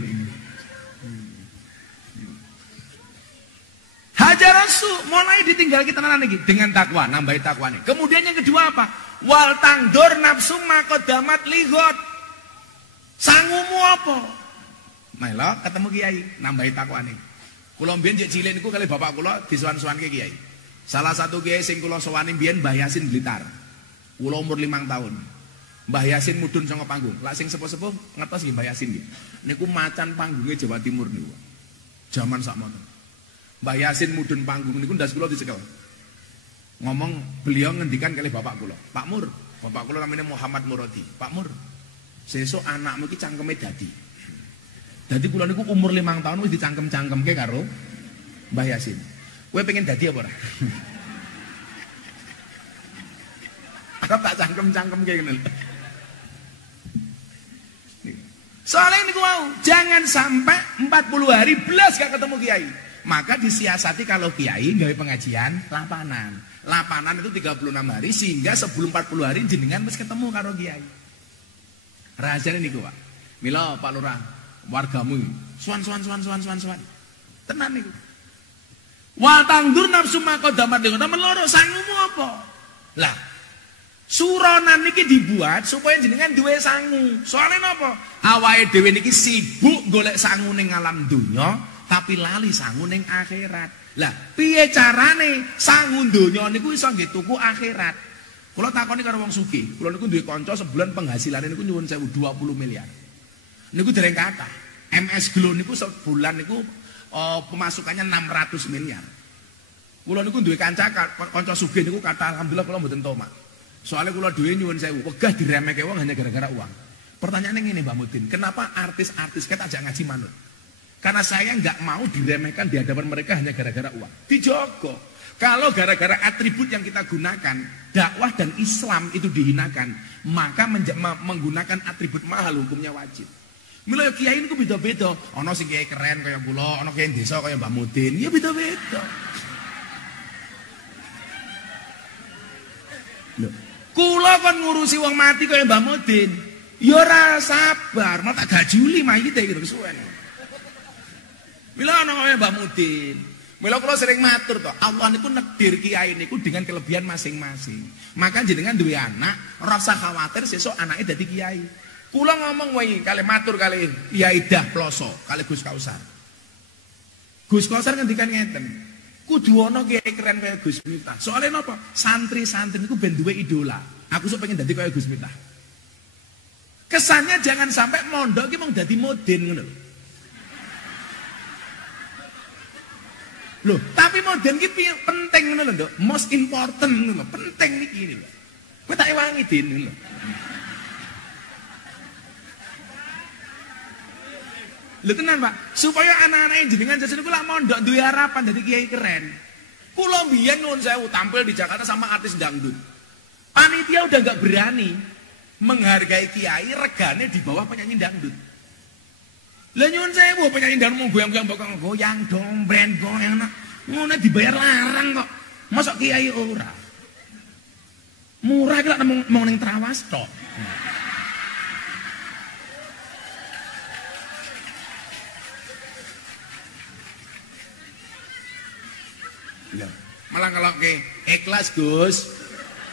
Hajar rasu mulai ditinggal kita iki dengan takwa, nambahi takwane. Kemudian yang kedua apa? Wal tangdur nafsu maqaddamat ligot. Sangumu apa? Melo ketemu kiai, nambahi takwane. Kula mbiyen cek cilik niku kali bapak kula disuwan-suwanke kiai. Salah satu kiai sing kula sowani mbiyen Mbah Yasin Blitar. Kula umur 5 tahun. Mbah Yasin mudhun saka panggung. Lah sing sepuh-sepuh ngertos nggih Mbah Yasin nggih. Niku macan panggunge Jawa Timur niku. Jaman sakmono. Mbah Yasin mudhun panggung niku ndas kula dicekel. Ngomong beliau ngendikan kali bapak kula, "Pak Mur, bapak kula namanya Muhammad Muradi. Pak Mur, sesuk anakmu iki cangkeme dadi." Dadi kula niku umur 5 tahun wis dicangkem-cangkemke karo Mbah Yasin. Kowe pengen dadi apa ora? Aku tak cangkem-cangkemke ngene. Soalnya niku mau jangan sampai 40 hari belas gak ketemu kiai. Maka disiasati kalau kiai gawe pengajian lapanan. Lapanan itu 36 hari sehingga sebelum 40 hari jenengan wis ketemu karo kiai. Rahasiane niku, Pak. Mila Pak Lurah, wargamu suan. Tenan niku. Wa tangdur nafsu maqaddamat ligot. Temen loro sangumu apa? Lah, suronan niki dibuat supaya jenengan duwe sangu. Soalnya napa? Awake dhewe niki sibuk golek sangu ning alam donya, tapi lali sangu ning akhirat. Lah, piye carane sangu donya niku iso nggih tuku akhirat? Kula takoni karo wong sugih. Kula niku duwe kanca sebulan penghasilane niku nyuwun 20 miliar. Niku dereng kathah. MS Glow niku sebulan niku pemasukannya 600 miliar. Kula niku duwe kanca sugih niku kata alhamdulillah kula mboten tomak. Soalnya kula duwe nyuwun 1000, wegah diremehke wong hanya gara-gara uang. Pertanyaannya ngene Mbak Mudin, kenapa artis-artis kita ajak ngaji manut? Karena saya nggak mau diremehkan di hadapan mereka hanya gara-gara uang. Dijogo. Kalau gara-gara atribut yang kita gunakan, dakwah dan Islam itu dihinakan, maka menggunakan atribut mahal hukumnya wajib. Mila kiai niku beda-beda. Ana sing kiai keren kaya kula, ana kiai desa kaya Mbak Mudin, ya beda-beda. Lho, kula kon ngurusi wong mati kaya Mbak Mudin. Ya ora sabar, mau tak gajuli mayite iki kesuwen. Mila ana kaya Mbak Mudin. Mila kula sering matur to, Allah niku nekdir kiai niku dengan kelebihan masing-masing. Maka jenengan duwe anak, ora usah khawatir sesuk anake dadi kiai. Kula ngomong wae kali matur kali Kiai Dah Ploso, kali Gus Kausar. Gus Kausar ngendikan ngeten, kudu ana kiai keren kaya Gus Miftah. Soalnya napa? Santri-santri niku ben duwe idola. Aku sok pengen dadi kaya Gus Miftah. Kesannya jangan sampai mondok ki mung dadi moden ngono lho. Loh, tapi moden ki penting ngono lho, Nduk. Most important ngono, penting niki lho. Kowe tak ewangi Din ngono. Lho tenan Pak, supaya anak-anak jenengan jasa niku lak mondok duwe harapan dadi kiai keren. Kula mbiyen nuwun sewu tampil di Jakarta sama artis dangdut. Panitia udah enggak berani menghargai kiai regane di bawah penyanyi dangdut. Lah nyuwun sewu penyanyi dangdut mau goyang-goyang bokong goyang dong brand goyang nak. Ngono dibayar larang kok. Mosok kiai ora. Murah iki lak mau ning Trawas tok. Malah kalau ke ikhlas Gus,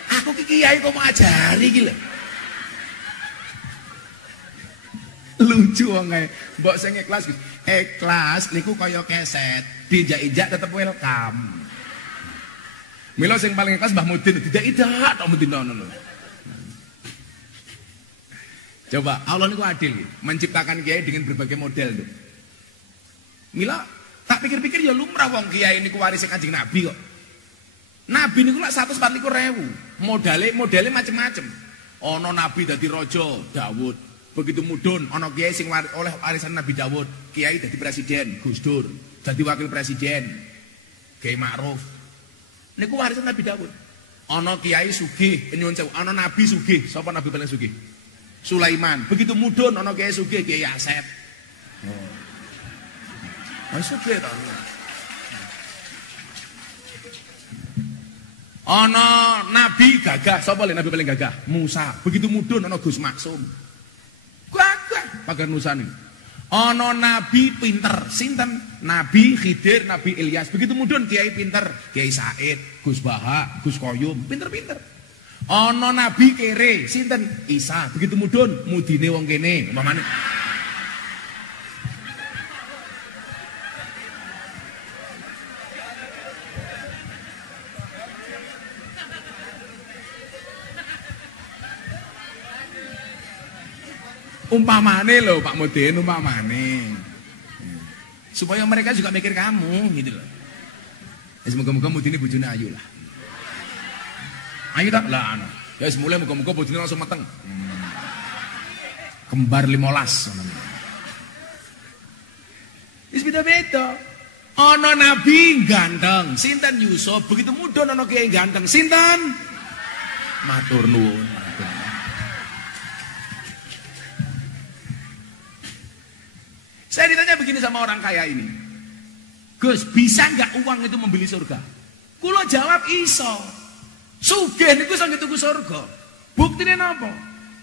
aku ki kiai kok mau ajari iki lho. Lucu wong ae. Mbok sing ikhlas Gus. Ikhlas niku kaya keset, dijak-ijak tetep welcome. Mila sing paling ikhlas Mbah Mudin, dijak-ijak tok Mudin ngono lho. Coba Allah niku adil, menciptakan kiai dengan berbagai model tuh. Mila tak pikir-pikir ya lumrah wong kiai niku waris Kanjeng Nabi kok. Nabi niku lak 144.000. Modale macem-macem. Ana nabi dadi raja, Daud. Begitu mudhun ana kiai sing oleh warisan Nabi Daud, kiai dadi presiden, Gus Dur, dadi wakil presiden, Kiai Ma'ruf. Niku warisan Nabi Daud. Ana kiai sugih, nyuwun sewu, ana nabi sugih. Sapa nabi paling sugih? Sulaiman. Begitu mudhun ana kiai sugih, Kiai Asep. Oh. Sugih ta. Ana nabi gagah, sapa le nabi paling gagah? Musa. Begitu mudhun ana Gus Maksum. Gagah pagar nusane. Ana nabi pinter, sinten? Nabi Khidir, Nabi Ilyas. Begitu mudhun kiai pinter, Kiai Said, Gus Baha, Gus Koyum, pinter-pinter. Ana nabi kere, sinten? Isa. Begitu mudhun mudine wong kene, umpamane. Umpamane loh Pak Mudin, umpamane. Supaya mereka juga mikir kamu gitu loh. Ya semoga-moga Mudin ini bojone ayu lah. Ayu tak? Lah ana. Ya semula moga-moga bojone langsung meteng. Kembar 15. Wis beda-beda. Ana nabi ganteng, sinten Yusuf. Begitu mudhun ana kiai ganteng, sinten? Matur nuwun. Saya ditanya begini sama orang kaya ini, Gus, bisa nggak uang itu membeli surga? Kulo jawab iso. Sugih niku iso tuku surga. Buktine napa?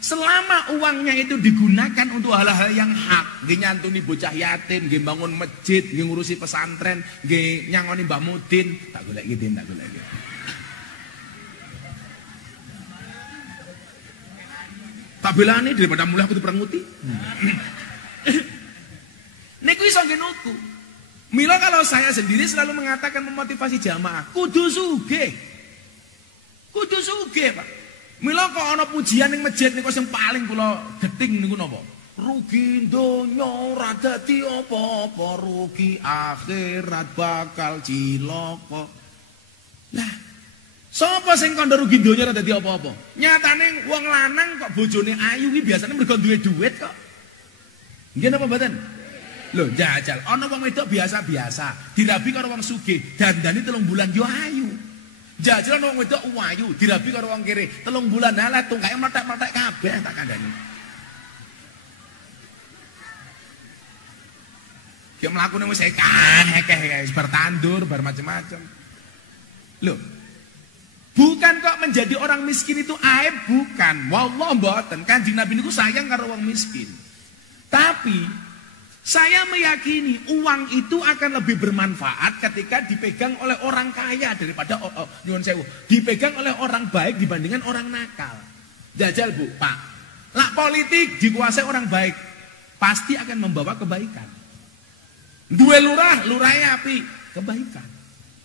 Selama uangnya itu digunakan untuk hal-hal yang hak, nggih nyantuni bocah yatim, nggih bangun masjid, nggih ngurusi pesantren, nggih nyangoni Mbah Mudin, tak golek iki, tak golek iki. Tak belani daripada mulai aku diperanguti. Niku iso nggih nuku. Mila kalau saya sendiri selalu mengatakan memotivasi jamaah, kudu sugih. Kudu sugih, Pak. Mila kok ana pujian ning masjid niku sing paling kula geting niku napa? Rugi donya ora dadi apa-apa, rugi akhirat bakal cilaka. Lah, sapa sing kandha rugi donya ora dadi apa-apa? Nyatane wong lanang kok bojone ayu ki biasane mergo duwe duit kok. Nggih napa mboten? Loh jajal, ana wong wedok biasa-biasa, dirabi karo wong sugih, dandani 3 bulan yo ayu. Jajal ana wong wedok ayu, dirabi karo wong kere, 3 bulan halah tungkae mlethek-mlethek kabeh tak kandhani. Ki mlakune wis akeh bertandur, bar macam-macam. Loh. Bukan kok menjadi orang miskin itu aib, bukan. Wallah mboten. Kanjeng Nabi niku sayang karo wong miskin. Tapi saya meyakini uang itu akan lebih bermanfaat ketika dipegang oleh orang kaya daripada nyuwun sewu, dipegang oleh orang baik dibandingkan orang nakal. Jajal Bu, Pak. Lak politik dikuasai orang baik, pasti akan membawa kebaikan. Duwe lurah, lurahnya api, kebaikan.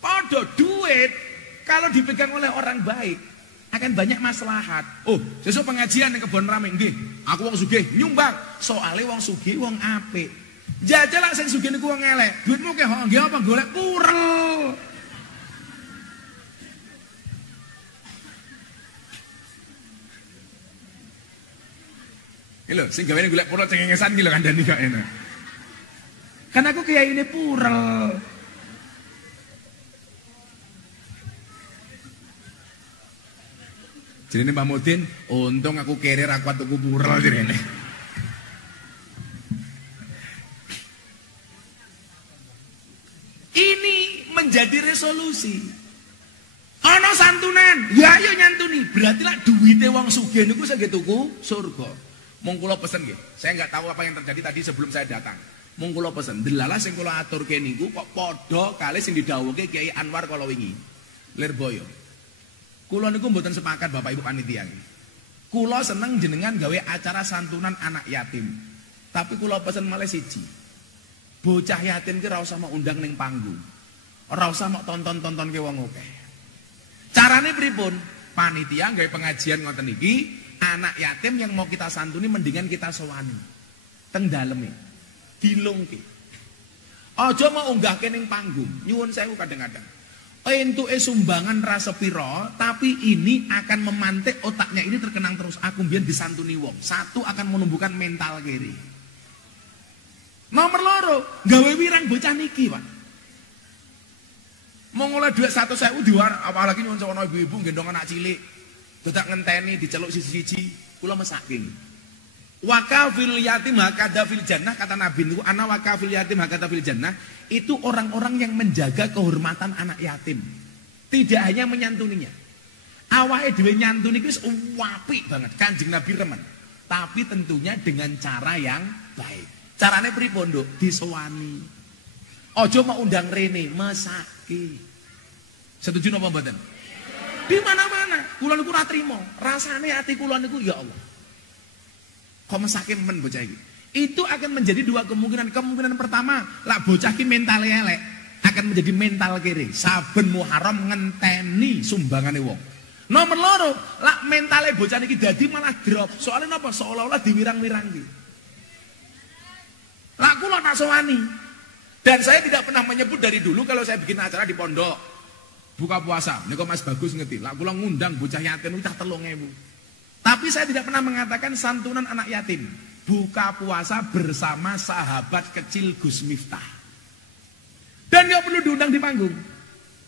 Podo duit kalau dipegang oleh orang baik akan banyak maslahat. Oh, sesuk pengajian ning kebon rame nggih. Aku wong sugih nyumbang, soalnya wong sugih wong apik. Jajal lak sing sugih niku wong elek. Duitmu ke nggih apa golek purel. Iki lho, sing gawene golek purel cengengesan iki lho kandhani kok enak. Kan aku kiai ini purel. Jadi Mbak Mudin, untung aku kere ra kuat tuku purel jenenge. Ini menjadi resolusi. Ana santunan, ya ayo nyantuni. Berarti lah duwite wong sugih niku saged tuku surga. Mong kula pesen nggih. Saya enggak tahu apa yang terjadi tadi sebelum saya datang. Mong kula pesen, delalah sing kula aturke niku kok padha kali sing didhawuhke Kiai Anwar kala wingi. Lirboyo. Kula niku mboten sepakat Bapak Ibu panitia. Kula seneng jenengan gawe acara santunan anak yatim. Tapi kula pesen malih siji. Bocah yatim ki ora usah mau undang ning panggung. Ora usah mau tonton-tonton ke wong akeh. Carane pripun? Panitia gawe pengajian ngoten iki, anak yatim yang mau kita santuni mendingan kita sowani. Teng daleme. Dilungke. Aja mau unggahke ning panggung. Nyuwun sewu kadang-kadang. Entuke sumbangan ra sepira, tapi ini akan memantik otaknya ini terkenang terus. Aku mbiyen disantuni wong. Satu akan menumbuhkan mental kiri. Nomor loro, gawe wirang bocah niki, Pak. Mau ngoleh duit 100.000 diwar, apalagi nyuwun sewono ibu-ibu gendong anak cilik. Dadak ngenteni diceluk siji-siji, kula mesake. Wakafil yatim hakada fil jannah, kata Nabi niku ana wakafil yatim hakada fil jannah, itu orang-orang yang menjaga kehormatan anak yatim. Tidak hanya menyantuninya. Awake dhewe nyantuni wis apik banget, Kanjeng Nabi remen. Tapi tentunya dengan cara yang baik. Carane pripun, Nduk? Disowani. Aja mau undang rene, mesake. Setuju napa mboten? Di mana-mana, kula niku ora trima. Rasane ati kula niku ya Allah. Kok mesake men bocah iki? Itu akan menjadi dua kemungkinan. Kemungkinan pertama, lak bocah ki mentale elek, akan menjadi mental kiri. Saben Muharram ngenteni sumbangane wong. Nomor loro, lak mentale bocah niki dadi malah drop. Soalnya napa? Seolah-olah diwirang-wirangi. Lak kula tak sowani. Dan saya tidak pernah menyebut dari dulu kalau saya bikin acara di pondok buka puasa, niku Mas Bagus ngerti. Lah kula ngundang bocah yatim udah 3.000. Tapi saya tidak pernah mengatakan santunan anak yatim. Buka puasa bersama sahabat kecil Gus Miftah. Dan nggak perlu diundang di panggung.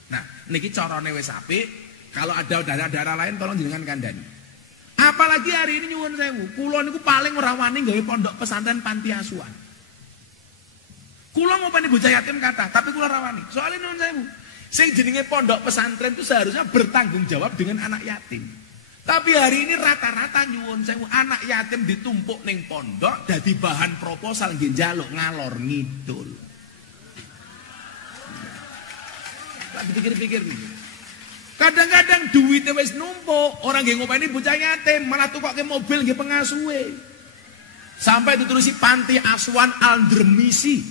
Nah, niki carane wis apik. Kalau ada daerah-daerah lain tolong jenengan kandhani. Apalagi hari ini nyuwun sewu, kula niku paling ora wani gawe pondok pesantren panti asuhan. Kula ngopeni bocah yatim kata, tapi kula ora wani. Soalnya nyuwun sewu, sing jenenge pondok pesantren itu seharusnya bertanggung jawab dengan anak yatim. Tapi hari ini rata-rata nyuwun sewu anak yatim ditumpuk ning pondok dadi bahan proposal nggih njaluk ngalor ngidul. Tak pikir-pikir nih. Kadang-kadang duitnya wis numpuk, orang nggih ngopeni bocah yatim malah tukokke mobil nggih pengasuhe. Sampai ditulis panti asuhan Aldremisi.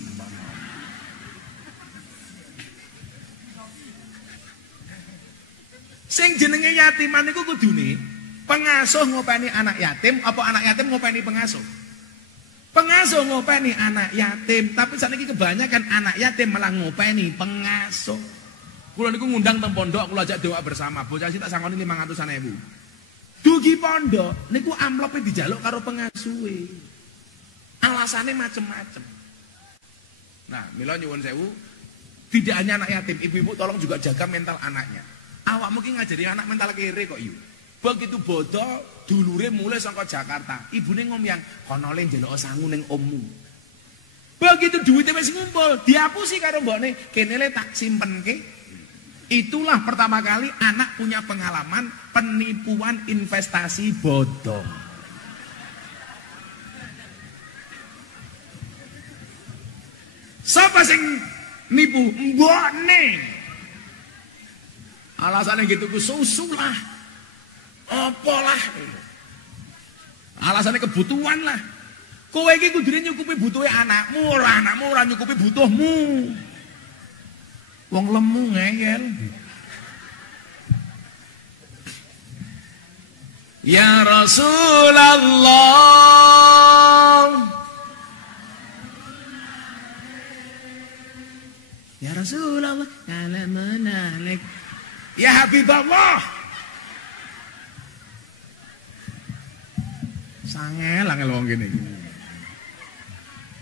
Sing jenenge yatiman niku kudune pengasuh ngopeni anak yatim apa anak yatim ngopeni pengasuh? Pengasuh ngopeni anak yatim, tapi saniki kebanyakan anak yatim malah ngopeni pengasuh. Kula niku ngundang teng pondok, kula ajak doa bersama. Bocah sik tak sangoni 500.000. Dugi pondok niku amplopé dijaluk karo pengasuhe. Alasane macem-macem. Nah, mila nyuwun sewu, tidak hanya anak yatim, ibu-ibu tolong juga jaga mental anaknya. Awak mungkin ngajari anak mental kere kok yu. Begitu bodoh, dulure mulai saka Jakarta. Ibune ngomyang, kono le njaluk sangu ning ommu. Begitu duitnya wis ngumpul, dihapusi karo mbokne, kene le tak simpenke. Itulah pertama kali anak punya pengalaman penipuan investasi bodong. Sapa sing nipu? Mbokne. Alasannya gitu ku susu lah. Apalah. Alasannya kebutuhan lah. Kowe iki kudune nyukupi butuhe anakmu, anakmu ora nyukupi butuhmu. Wong lemu ngeyel. Ya Rasulullah. Ya Rasulullah, salamun alaik. Ya Habibullah. Sangel wong kene iki.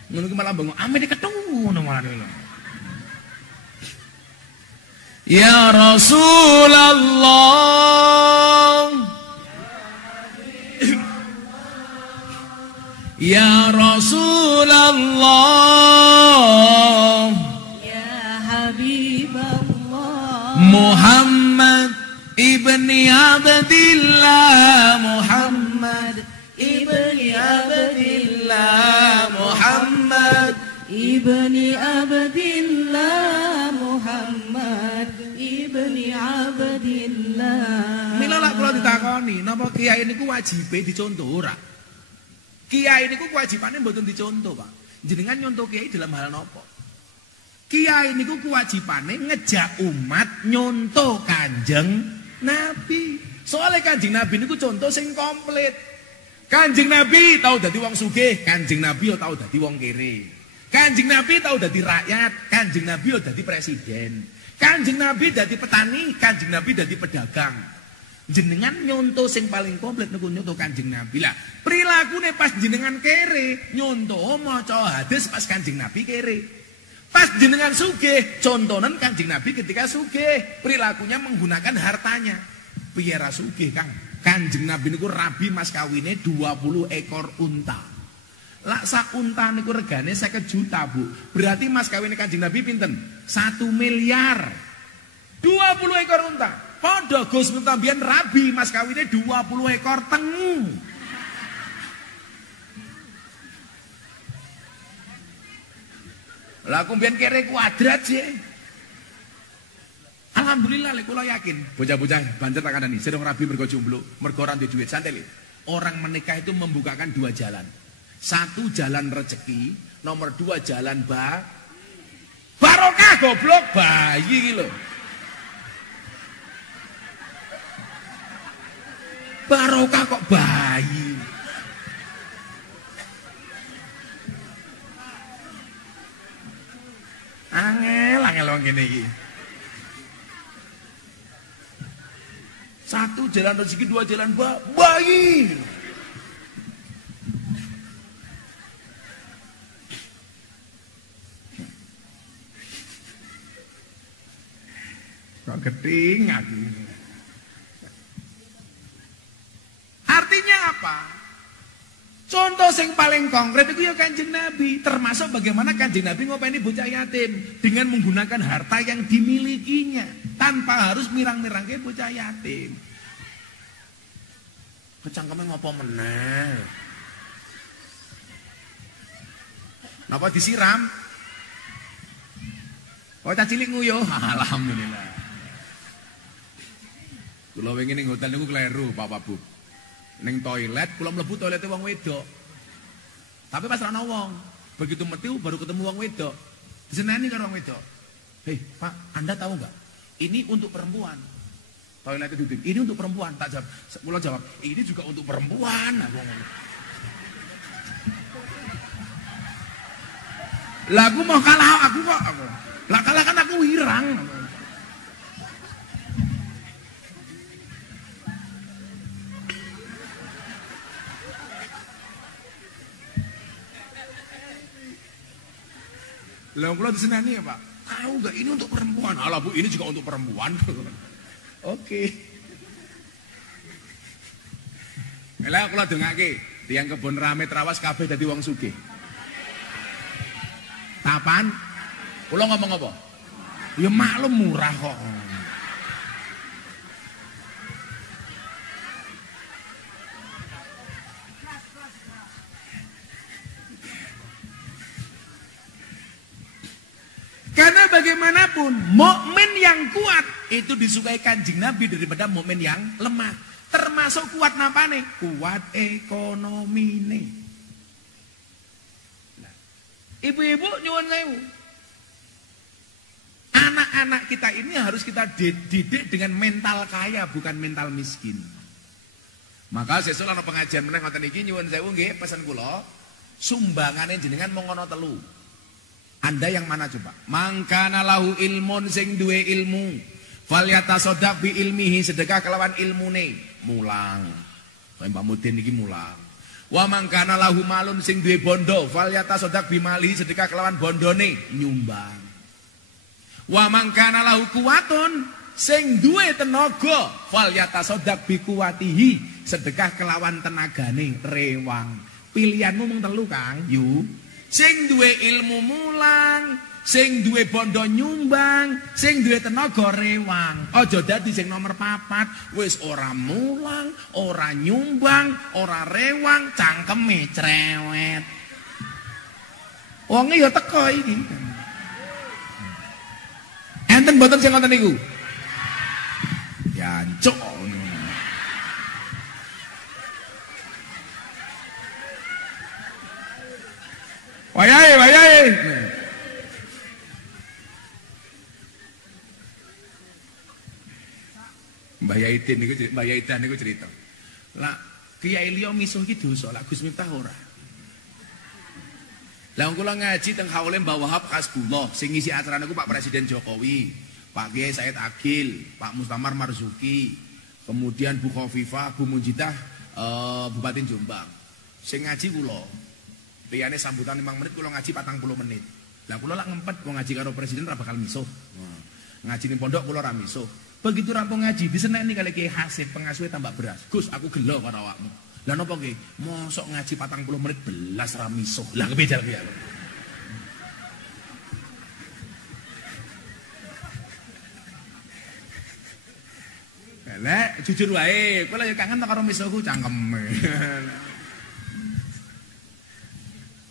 Ngono ku malah bengok, ame diketemu ngono malah ngono. Ya Rasulullah. Ya Rasulullah. Ya Habibullah. Muhammad ibni Abdillah. Muhammad ibni Abdillah. Muhammad ibni Abdillah. Muhammad ibni Abdillah. Mila lak kula ditakoni, napa kiai niku wajibe dicontoh ora? Kiai niku kewajibane mboten dicontoh, Pak. Jenengan nyontoh kiai dalam hal napa? Kiai niku kewajibane ngejak umat nyontoh Kanjeng Nabi. Soale Kanjeng Nabi niku contoh sing komplit. Kanjeng Nabi tau dadi wong sugih, Kanjeng Nabi yo tau dadi wong kere. Kanjeng Nabi tau dadi rakyat, Kanjeng Nabi yo dadi presiden. Kanjeng Nabi dadi petani, Kanjeng Nabi dadi pedagang. Jenengan nyontoh sing paling komplit niku nyontoh Kanjeng Nabi. Lah, prilakune pas jenengan kere, nyontoh maca hadis pas Kanjeng Nabi kere. Pas jenengan sugih, contonan Kanjeng Nabi ketika sugih, perilakunya menggunakan hartanya. Piye ra sugih, Kang? Kanjeng Nabi niku rabi mas kawine 20 ekor unta. Lak sak unta niku regane 50 juta, Bu. Berarti mas kawine Kanjeng Nabi pinten? 1 miliar. 20 ekor unta. Padha Gus Miftah mbiyen rabi mas kawine 20 ekor tengu. Lah aku mbiyen kere kuadrat sih. Alhamdulillah lek kula yakin, bocah-bocah Banjar tak kandhani, sedang rabi mergo jomblo, mergo ora duwe duit, santai. Orang menikah itu membukakan 2 jalan. 1 jalan rezeki, nomor 2 jalan barokah goblok bayi iki lho. Barokah kok bayi. Angel wong ngene iki. 1 jalan rezeki, 2 jalan bayi. Kok keting aku. Artinya apa? Contoh yang paling konkret itu ya Kanjeng Nabi. Termasuk bagaimana Kanjeng Nabi ngopeni bocah yatim dengan menggunakan harta yang dimilikinya tanpa harus mirang-mirangke bocah yatim. Kecangkeme ngopo meneh? Napa disiram? Oh cah cilik nguyuh. Alhamdulillah. Kula wingi ning hotel niku kleru, Bapak Bu. Ning toilet, kula mlebu toilete wong wedok. Tapi pas ana wong, begitu metu baru ketemu wong wedok. Diseneni karo wong wedok. "Hei, Pak, Anda tahu enggak? Ini untuk perempuan." Toiletnya duduk. "Ini untuk perempuan." Tak jawab. Kula jawab, "Ini juga untuk perempuan." Lah aku mau kalah aku kok. Lah kalah kan aku hirang. Lah kula disenani ya, Pak. Tahu enggak ini untuk perempuan? Alah Bu, ini juga untuk perempuan. Oke. Lah kula dongake, tiyang kebon rame trawas kabeh dadi wong sugih. Tapan? Kula ngomong apa? Ya maklum murah kok. Karena bagaimanapun mukmin yang kuat itu disukai Kanjeng Nabi daripada mukmin yang lemah. Termasuk kuat napane? Kuat ekonomine. Nah, ibu-ibu nyuwun sewu. Anak-anak kita ini harus kita didik dengan mental kaya bukan mental miskin. Maka sesuk ana pengajian meneh ngoten iki nyuwun sewu nggih pesen kula, sumbangane jenengan mung ana 3. Anda yang mana coba? Mangkana lahu ilmun sing duwe ilmu, falyatasaddaq bi ilmihi, sedekah kelawan ilmune, mulang. Mbak Mudin iki mulang. Wa mangkana lahu malun sing duwe bondo, falyatasaddaq bi mali, sedekah kelawan bondone, nyumbang. Wa mangkana lahu kuwatun sing duwe tenaga, falyatasaddaq bi kuwatihi, sedekah kelawan tenagane, rewang. Pilihanmu mung 3, Kang. Yu. Sing duwe ilmu mulang, sing duwe bondo nyumbang, sing duwe tenaga rewang. Aja dadi sing nomor 4, wis ora mulang, ora nyumbang, ora rewang, cangkeme cerewet. Wonge ya teko iki. Enten mboten sing ngoten niku? Ya cuk. Wayai. Mbah Yaidan niku cerita. Lah Kiai liya misuh iki dosa, lah Gus Miftah ora. Lah kula ngaji teng Haule Mbah Wahab Hasbullah, sing ngisi acara niku Pak Presiden Jokowi, Pak Kiai Said Agil, Pak Mustamar Marzuki, kemudian Bu Khofifah, Bu Munjidah, Bupati Jombang. Sing ngaji kula. Liyane sambutan 5 menit kula ngaji 40 menit. Lah kula lak ngempet wong ngaji karo presiden ra bakal misuh. Ngaji ning pondok kula ra misuh. Begitu rampung ngaji diseneni kali Kiai Hasib pengasuhe tambak beras. Gus, aku gelo karo awakmu. Lah napa ki? Mosok ngaji 40 menit belas ra misuh. Lah kebedal ki. Lek jujur wae, kula ya kangen karo misuhku cangkeme.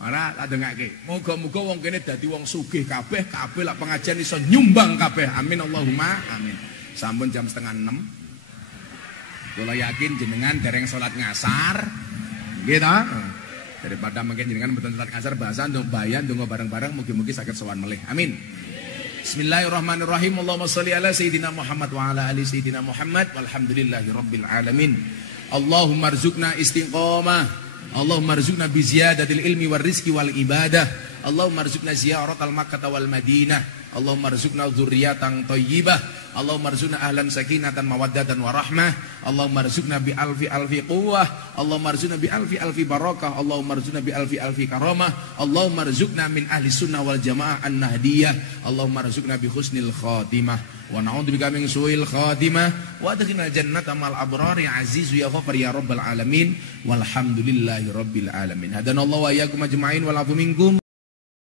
Ora tak dengake. Muga-muga wong kene dadi wong sugih kabeh, kabeh lak pengajian iso nyumbang kabeh. Amin Allahumma amin. Sampun jam 5:30. Kula yakin jenengan dereng salat ngasar. Nggih ta? Daripada mungkin jenengan mboten salat ngasar bahasa ndung bayan ndonga bareng-bareng mugi-mugi saged sowan melih. Amin. Bismillahirrahmanirrahim. Allahumma sholli ala sayyidina Muhammad wa ala ali sayyidina Muhammad walhamdulillahi rabbil alamin. Allahumma rzuqna istiqamah. Allahumma rzuqna bi ziyadatil ilmi war rizqi wal ibadah. Allahumma rzuqna ziyaratal Makkah wal Madinah. Allahumma rzuqna dzurriyyatan thayyibah. Allahumma rzuqna ahlan sakinatan mawaddatan wa rahmah. Allahumma rzuqna bi alfi quwwah. Allahumma rzuqna bi alfi barakah. Allahumma rzuqna bi alfi karamah. Allahumma rzuqna min ahli sunnah wal jamaah an-nahdiyah. Allahumma rzuqna bi husnil khatimah wa na'udzubika min su'il khatimah wa adkhilna jannata mal abrar ya aziz ya ghafar ya rabbal alamin walhamdulillahi rabbil alamin. Hadanallahu wa iyyakum ajma'in wal afu minkum.